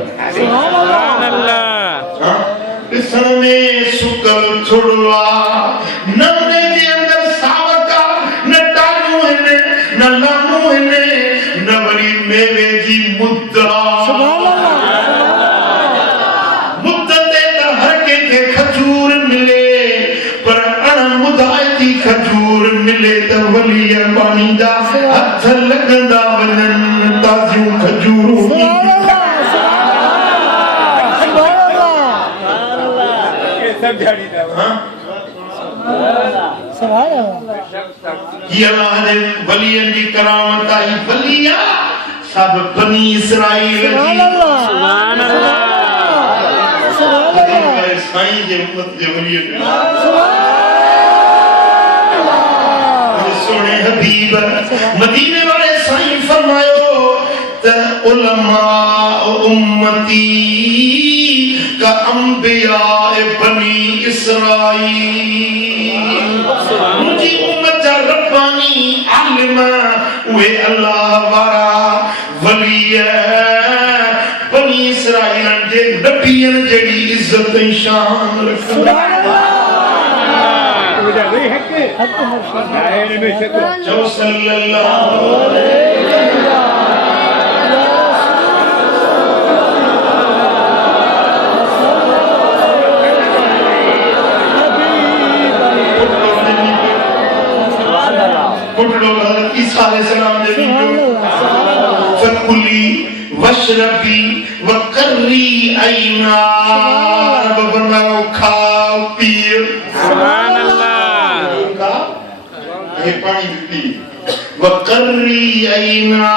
ॾिसण में सुकल थोड़ो आहे न उनजे अंदरि सावक आहे न टाणियूं आहिनि न लाणूं आहिनि न वरी मेवे जी मुद मुद ते त हर कंहिंखे खजूर मिले पर अणमुदाइती खजूर मिले त वलीअ पाणी जा हथ लॻंदा वञनि ताज़ियूं खजूरूं वलियन जी करामत आई वलिया सब बनी इस्राइल साईं जे उम्मत जे वलियन सोने हबीब मदीने वाले साईं फरमायो त उलमा उम्मती का अंबिया बनी इस्राइल मुझी उम्मत जा रब्बानी आलिम वे अल्लाह वारा वली बनी इस्राइल जे नबियन जड़ी इज्जत ऐं शान रखंदा जो सल्लल्लाहु अलैहि फकुली वशरबी वकर्री ऐना बनाओ खाओ पियो सुभान अल्लाह ये पानी पी वकर्री ऐना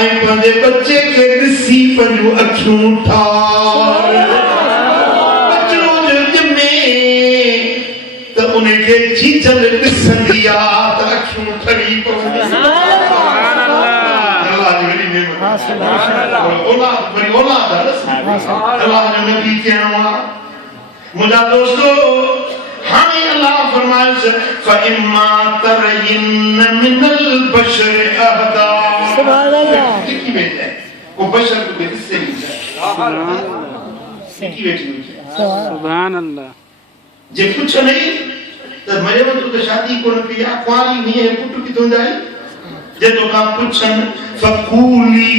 ऐं पंहिंजे बच्चे खे ॾिसी पंहिंजूं अखियूं ठार बच्चो जो ॼमे त उनखे चीजल ॾिसंदी आहे त अखियूं ठरी पवंदियूं औलाद बड़ी औलाद है अल्लाह ने नबी कहवा मुझा दोस्तों हां अल्लाह फरमाए फइम्मा तरयिन मिनल बशर अहदा सुभान अल्लाह की बेटा वो बशर को किससे की बेटी सुभान अल्लाह जे कुछ नहीं तो मरियम तो शादी को न किया कुआरी नहीं है पुत्र की तो जाए जे तो का पूछन फकूली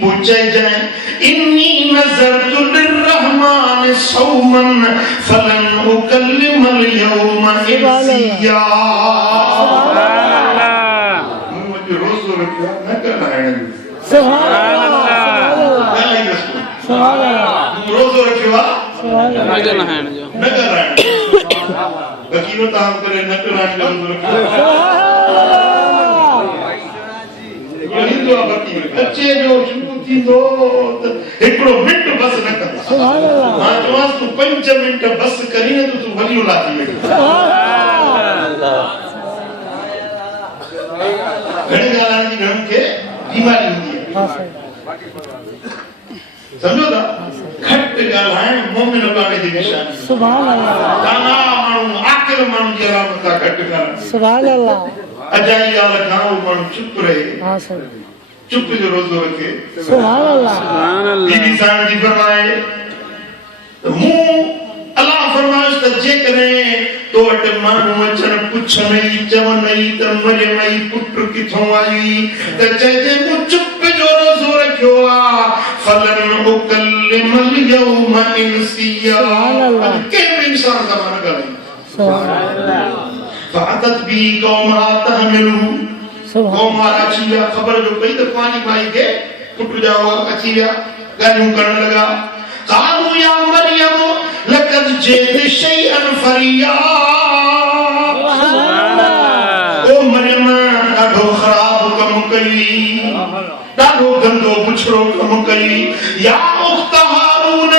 पूछे जाए इन्नी नज़रतु लिर्रहमान सौमन फलन उकल्लिमल यौम इंसिया सुभान अल्लाह मुझे रोज़ रखा न करना है सुभान अल्लाह सुभान अल्लाह रोज़ रखवा सुभान अल्लाह न करना है वकीलो ताम करे न करना है बच्चे जो शुरू थी तो एकड़ो मिनट बस न कर सुभान अल्लाह हां चवास तू 5 मिनट बस करी न तो तू वली लाती है सुभान अल्लाह घणे गालान जी घण के बीमारी हुंदी है हां सही समझो था घट गालान मोमिन बाने जी निशानी सुभान अल्लाह दाना मानू आखिर मानू जी अलामत घट गालान सुभान अल्लाह अजाई गाल खाओ मानू चुप रहे हां सही चुप जो रोज़ो रखे सुभान अल्लाह सुभान अल्लाह बीबी साहब जी फरमाए तो अल्लाह फरमाए त जे करे तो वट मानू अचन पुछनई चवनई त मरियम ई पुत्र किथों आई त चए जे मु चुप जो रोज़ो रखे लिखियो आहे फलन उकल्लिमल यौम इंसिया के इंसान का मन करे फातत बी कौम तहमिलु कौम वाला चिया खबर जो कई दफानी भाई के पुट जाओ अचिया गालियों करने लगा कालू या मरियम लकद जेद शैअन फरिया ओ मरियम ॾाढो ख़राब कम कई ॾाढो गंदो पुछड़ो कम कई या उख्त हारून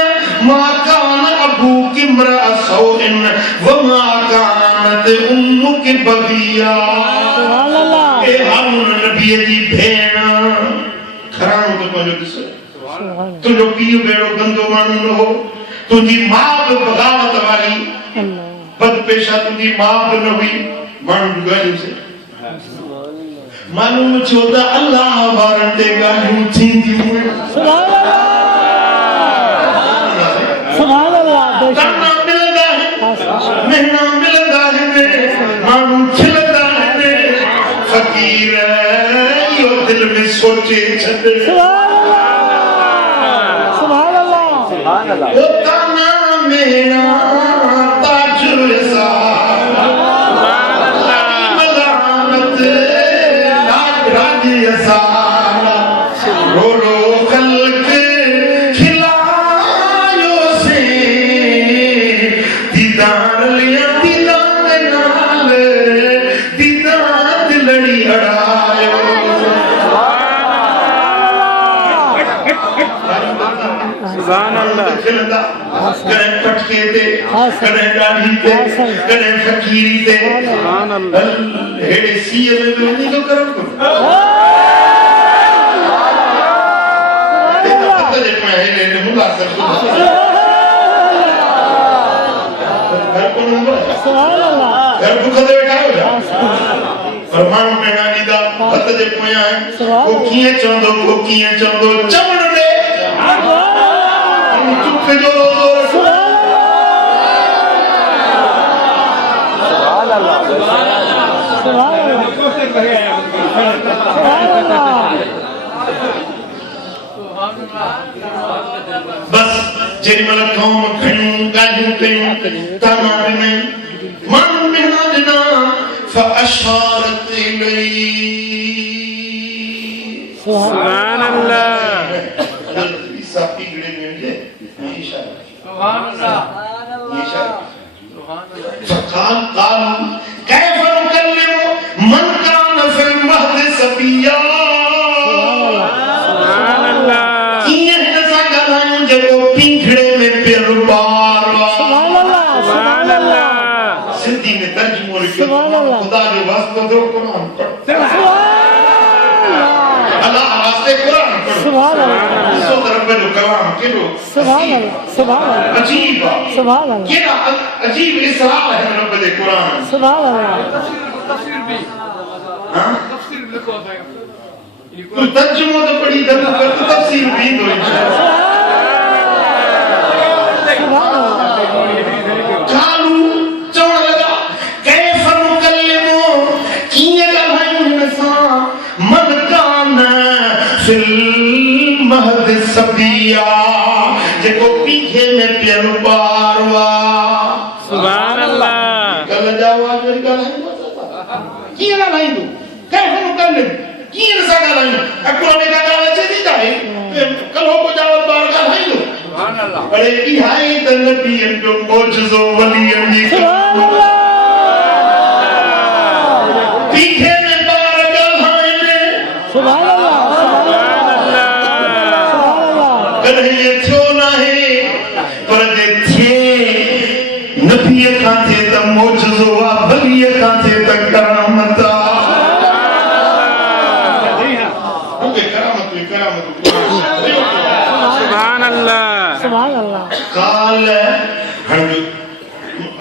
मा कान अबूक इम्रा सौइन व मा कानत उम्मुक बगिया ए हारून नबी जी भेण घराणो तो पंहिंजो ॾिस तुझो पीउ बेड़ो गंदो माण्हू न हो तुंहिंजी मां बि बग़ावत वारी बदपेशा तुंहिंजी मां बि न हुई माण्हू ॻाल्हियूं से मालूम थियो त अल्लाह वारनि ते ॻाल्हियूं थींदियूं ताना मिलंदा आहिनि महना मिलंदा आहिनि माण्हू खिलंदा आहिनि फ़क़ीर इहो दिलि में सोचे छॾ ओ ताना मेरा ताजुर मलामत राज असारा रो रो खल्क खिलायो से दीदार लिया दीदार नाल दीदार लड़ी अड़ायो सुभान अल्लाह खिलंदा कॾहिं पटके ते कॾहिं ॾाढ़ी ते कॾहिं फ़क़ीरी ते सुभान अल्लाह हेड़े सीअ में बि वञी थो करम हथ जे पोयां हेॾे मुला घर कोन हूंदो घर बुख ते वेठा आहियो छा पर माण्हू पहिरां ॾींदा हथ जे पोयां को कीअं चवंदो को कीअं चवंदो चवण ॾे चुप जो रोज़ो रखो बस जेॾी महिल क़ौम खणियूं ॻाल्हियूं कयूं ताना ॾिनई माण्हू महना ॾिना फअशारत इलैहि सुभान अल्लाह साफी गड़े में जे इशारा सुभान अल्लाह फकाल कालू कैफ नुकल्लिमु मन कान फिल महद सबिया सुभान अल्लाह कीअं हिन सां ॻाल्हायूं जेको पिंजड़े में पियल ॿार सुभान अल्लाह सिंधी में तर्जुमो लिखियो ख़ुदा जो वास्तो दो क़ुरान पढ़ अल्लाह वास्ते क़ुरान पढ़ो सो रब जो कलाम केॾो अजीब आहे केॾा अजीब इसरार है रब जे क़ुरान तफसीर भी हां तफसीर लिखो है तू तर्जुमो तो पढ़ी दर कर तफसीर भी दो कालू चवण लगा कैफ नुकल्लिमु कीअं ॻाल्हायूं हिन सां मन कान फिल महद सबिया जेको पीखे में पियल ॿार हुआ सुभान अल्लाह कल जा आवाज़ वरी ॻाल्हाईंदो कीअं ॻाल्हाईंदो कैफ नुकल्लिमु कीअं सां ॻाल्हायूं अकुल में का ॻाल्हि अचे थी काहे कल्हो को जावत ॿार ॻाल्हाईंदो सुभान अल्लाह पर इहाई त नबीअनि जो मौजज़ो वलीअनि जी पीखे में ॿार ॻाल्हाइनि कॾहिं इहो थियो नाहे पर जे थिए नबीअ खां थिए त मौजज़ो आहे वलीअ खां थिए त करामत आहे सुभान अल्लाह काल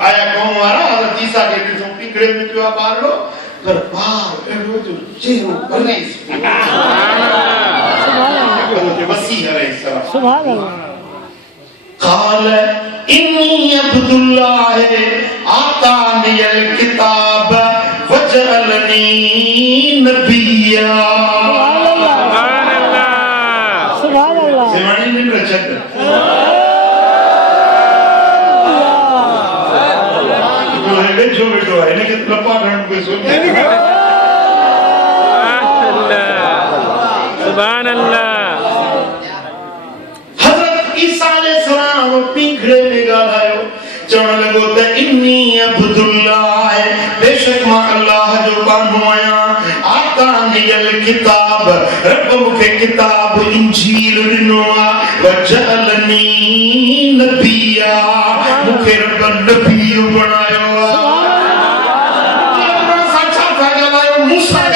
आया कौम वारा हज़रत ईसा के ॾिठो पिंगड़े में पियो आहे ॿारड़ो पर ॿार अहिड़ो जो चेहरो अलैहि मसीह अलैहि काल इन्नी अब्दुल्लाह आतानियल किताब वजअलनी नबिया छॾ वेठो वेठो आहे हिनखे लपा खणण कोई सोचे सुभान अल्लाह हज़रत ईसा अलैहिस्सलाम पिंगड़े में ॻाल्हायो चवण लॻो त इन्नी अब्दुल्लाह बेशक मां अल्लाह जो बांदो आहियां आतानियल किताब रब मूंखे किताब इंजील ॾिनो आहे वजअलनी नबिया मूंखे रब नबी बणायो आहे छा था ॻाल्हायो मूंसां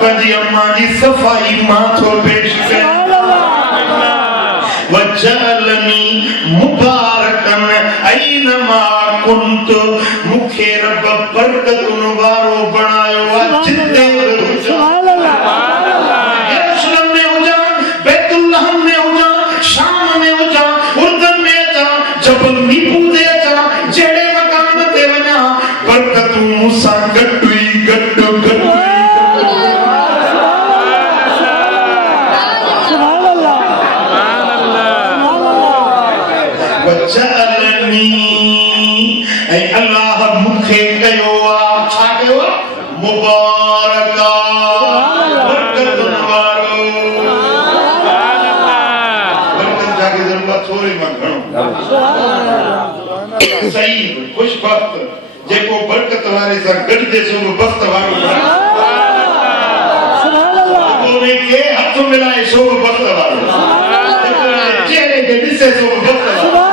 पंहिंजी अम्मा जी सफ़ाई मां थो पेश कयां वजअलनी मुबारकन ऐनमा कुंत मूंखे रब बरकतुन वारो बणायो आहे जिते यरूशलेम में हुजां बैतुल्लाहम में हुजां शाम में हुजां उर्दन में अचां जबल नीबू ते अचां जहिड़े मकान ते वञां बरकतूं मूंसां गॾु ई गॾु अल्लाह मुखे कयो आहे छा कयो आहे मुबारक बरकत वारो बरकत जाके ज़रूरत थोड़ी मां घणो सही खुशबख्त जेको बरकत वारे सां गॾिजे सो बख़्त वारो कोने के हथ मिलाए सो बख़्त वारो चेहरे के ॾिसे सो बख़्त वारो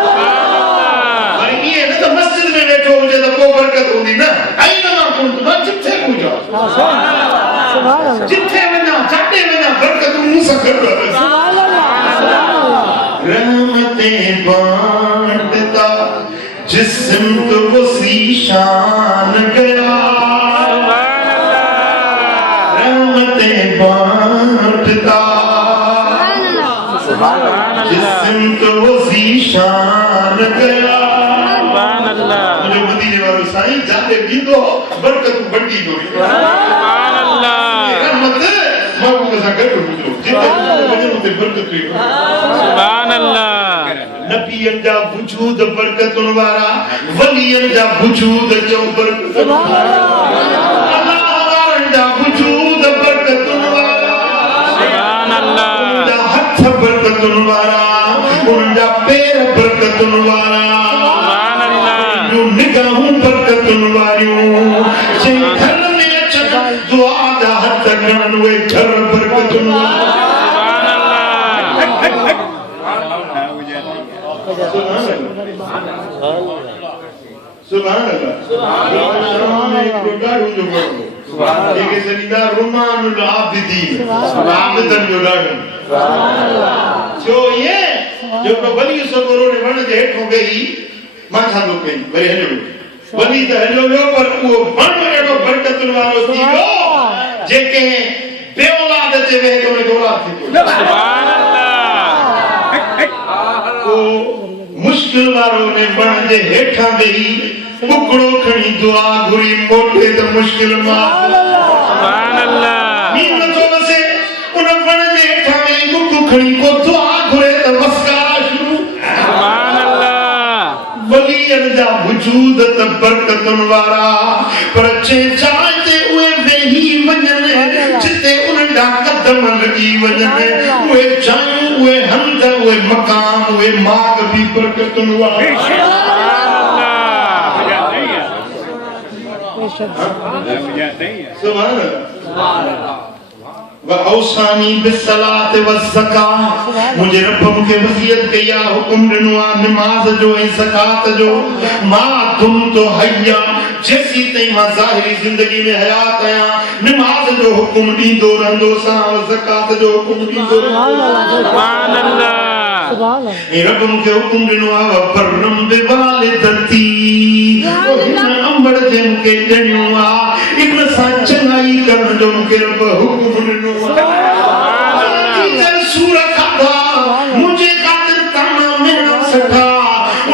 जिथे वञा जाते वञा बरकत मूंसां गॾु रहमतें बांटता जिस्म तो वसी शान गया रहमतें बांटता जिस्म तो वसी शान गया साईं जाते दीदो बरकत बंटी दो सुभान अल्लाह रहमत मौत सां गॾु हुजो जिते वञो उते बरकत हुई सुभान अल्लाह नबियन जा वजूद बरकतुन वारा वलियन जा वजूद जो बरकत सुभान अल्लाह अल्लाह वारन जा वजूद बरकतुन वारा सुभान अल्लाह जा हथ बरकतुन वारा उनजा पैर बरकतुन वारा सुभान अल्लाह निगाहूं बरकतुन वारियूं जे घर में अचन दुआ जा हथ खणन उहे घर बरकतुन सुभान अल्लाह सुभान अल्लाह जेके सनीदा रुमानुल आबिदीन आबिदन जो ॾाढो छो ये जो वली सगोरो ने वण जे हेठों वेही मां छा थो कई वरी हलियो वली त हलियो वियो पर उहो वण अहिड़ो बरकतुन वारो थी वियो जेके बेऔलाद ते वेह तो उनखे औलाद थी सुभान अल्लाह को मुश्किल वारो ने वण जे हेठां वेही टुकड़ो खणी दुआ घुरी मोटे त मुश्किल मां सुभान अल्लाह मीन नथो वसे उन वण जे हेठां वेही टुकड़ो खणी को दुआ घुरे त वसका शुरू सुभान अल्लाह वलियन जा वजूद त बरकतुन वारा पर जे जाइ ते उहे वेही वञन जिते उनजा कदम लॻी वञन उहे जायूं उहे हंध उहे मकाम उहे माग भी बरकतुन वारा सुभान अल्लाह वऔसानी बिस्सलात वज़कात मुझे रब मुखे वसियत कया हुकुम ॾिनो आहे नमाज जो ऐं ज़कात जो मां तुम तो हया जैसी तई मां ज़ाहिरी जिंदगी में हयात आहियां नमाज जो हुकुम ॾींदो रहंदो सां ज़कात जो हुकुम ॾींदो सुभान अल्लाह ऐं रब मुखे हुकुम ॾिनो आहे बरम बिवालिदती हिन अंबड़ जे मुखे ॾिनो आहे इन सां चङाई करण जो मुखे रब हुकुम ॾिनो आहे सूर खाधा मुझे खातिर तमाम मेहनत सठा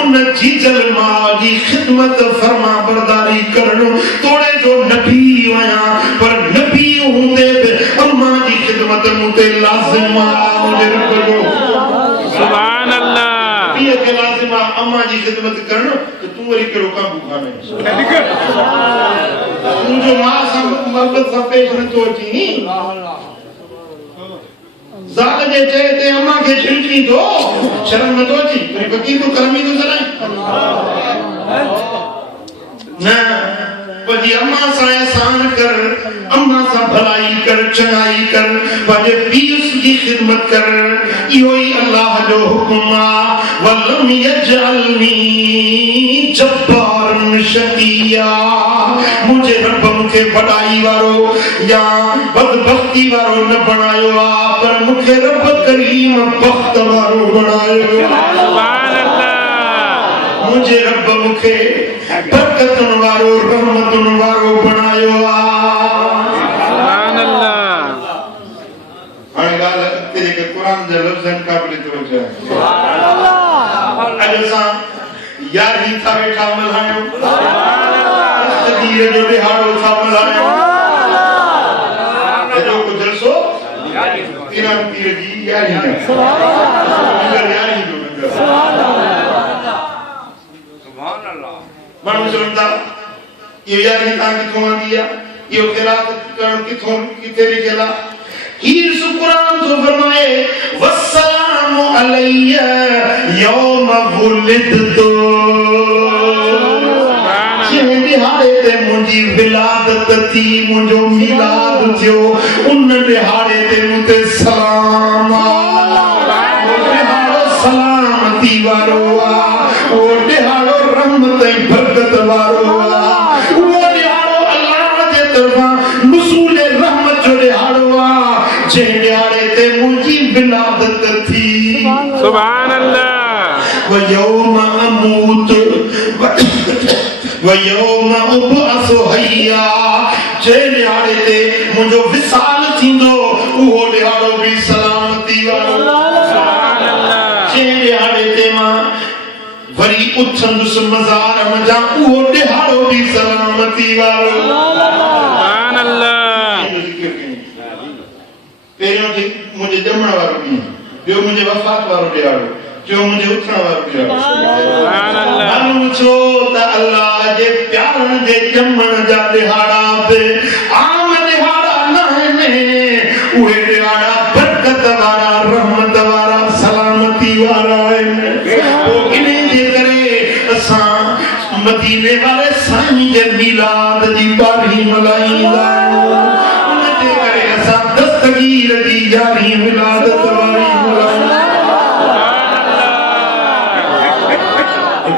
उन जीजल मां जी खिदमत फरमा बरदारी करण तोड़े जो नबी आया पर नबी हूं ते लाज़िम आ मुझे रब सुभान अल्लाह ये के लाज़िम आ अम्मा जी खिदमत करनो तो तू वरी केड़ो काम खाने तू जो मां सां मोहब्बत सां पेश न तो अची ज़ात जे चए ते अम्मा के छिलजी तो शर्म न तो अची वकी तो करमी तो जरा ना पजी अम्मा सा एहसान कर अम्मा सा भलाई कर चंगाई कर पजे पीस की खिदमत कर इहो ही अल्लाह जो हुक्म आ वलम यजअलनी जब्बारन शकिया मुझे रब मुखे बड़ाई वारो या बदबख्ती वारो न बनायो आ पर मुखे रब करीम बख्त वारो बनायो सुभान अल्लाह मुझे रब मुखे बरकतन वारो रहमतन वारो बनायो आ सुभान अल्लाह हाणे गाल तेरे के कुरान जे लफ्ज़न काबिल तवज्जो है सुभान अल्लाह अॼु असां यारी था वेठा मल्हायूं सुभान अल्लाह तदीर जो दिहाड़ो था मल्हायूं जो को जलसो तीना पीर जी यारी है सुभान अल्लाह यारी जो सुभान अल्लाह सुभान अल्लाह माण्हू चवनि था इहो यारी तव्हां किथां आंदी आहे इहो क़िरात करणु किथां किथे लिखियल आहे हीर सुकुरान तो फरमाए वस्सलामु अलैया यौम वुलिदतु जंहिं ॾिहाड़े ते मुंहिंजी विलादत थी मुंहिंजो मिलाद थियो उन ॾिहाड़े ते मूं ते सलाम ॾिहाड़ो सलामती वारो आहे उहो ॾिहाड़ो रहमत ऐं बरकत वारो आहे उहो ॾिहाड़ो अल्लाह जे तरफ़ां नुज़ूल रहमत जो ॾिहाड़ो आहे जंहिं ॾिहाड़े ते मुंहिंजी विलादत थी सुभान अल्लाह वयौम अमूत वयौम उबअस हय्या जंहिं ॾिहाड़े ते मुंहिंजो विसाल थींदो उहो ॾिहाड़ो बि सलामती वारो सुभान अल्लाह जंहिं ॾिहाड़े ते मां वरी उथंदुसि मज़ार मंझां उहो ॾिहाड़ो बि सलामती वारो सुभान अल्लाह पहिरियों मुंहिंजे ॼमण वारो ॾींहुं ॿियो मुंहिंजे वफ़ात वारो ॾिहाड़ो टियों मुंहिंजे उथण वारो ॾिहाड़ो सुभान अल्लाह मालूम छो त अल्लाह जे प्यारनि जे ॼमण जा ॾिहाड़ा बि आम ॾिहाड़ा न आहिनि उहे ॾिहाड़ा बरकत वारा रहमत वारा सलामती वारा आहिनि पोइ इन जे करे असां मदीने वारे साईं जे मिलाद जी बारी मल्हाईंदा आहियूं उन जे करे असां दस्तगीर जी यारी मिलादत वारी मल्हाईंदा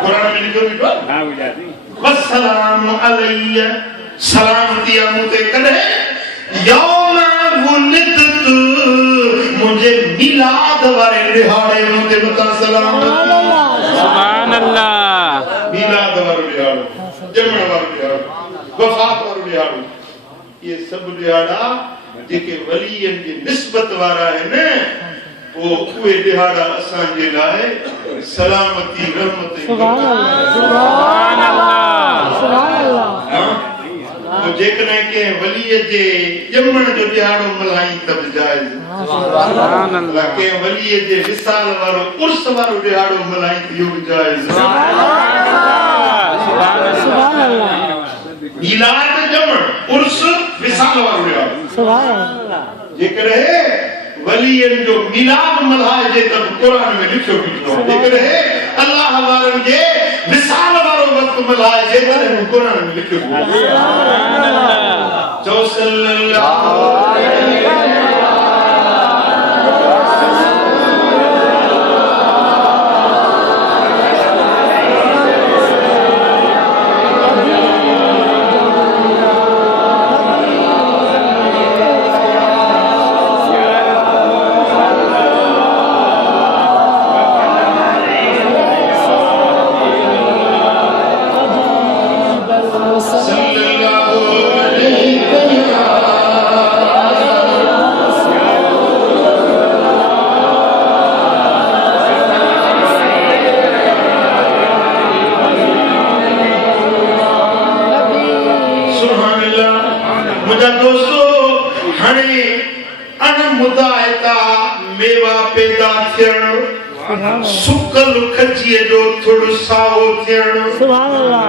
कुरान में लिखो बिठो हां बुझाती वस्सलामु अलैया सलामती मुते कदे यौम वुलिदतु मुझे मिलाद वारे ॾिहाड़े मुते मता सलामती सुभान अल्लाह मिलाद वारो ॾिहाड़ो ॼमण वारो ॾिहाड़ो वफ़ात वारो ॾिहाड़ो ये सब ॾिहाड़ा जेके वलियन जी निस्बत वारा आहिनि वो उहे ॾिहाड़ा असांजे लाइ सलामती रहमत सुभान अल्लाह सुभान अल्लाह तो जेकॾहिं कंहिं वलीअ जे ॼमण जो ॾिहाड़ो मल्हाई त बि जाइज़ सुभान अल्लाह कंहिं वलीअ जे विसाल वारो उर्स वारो ॾिहाड़ो मल्हाई त इहो बि जाइज़ सुभान अल्लाह मिलाद ॼमण उर्स विसाल वारो ॾिहाड़ो सुभान अल्लाह जेकॾहिं वलियन जो मिलाद मल्हाइजे त कुरान में लिखियो बीठो आहे जेकॾहिं अल्लाह वारनि जे विसाल वारो वक़्तु मल्हाइजे त कुरान में लिखियो बीठो आहे सुभान अल्लाह जो सल्लल्लाहु अलैहि सल्लल्लाहु अलैहि मुदायता मेवा पैदा थियण सुकल खजीअ जो थोड़ो साओ थियण सुभान अल्लाह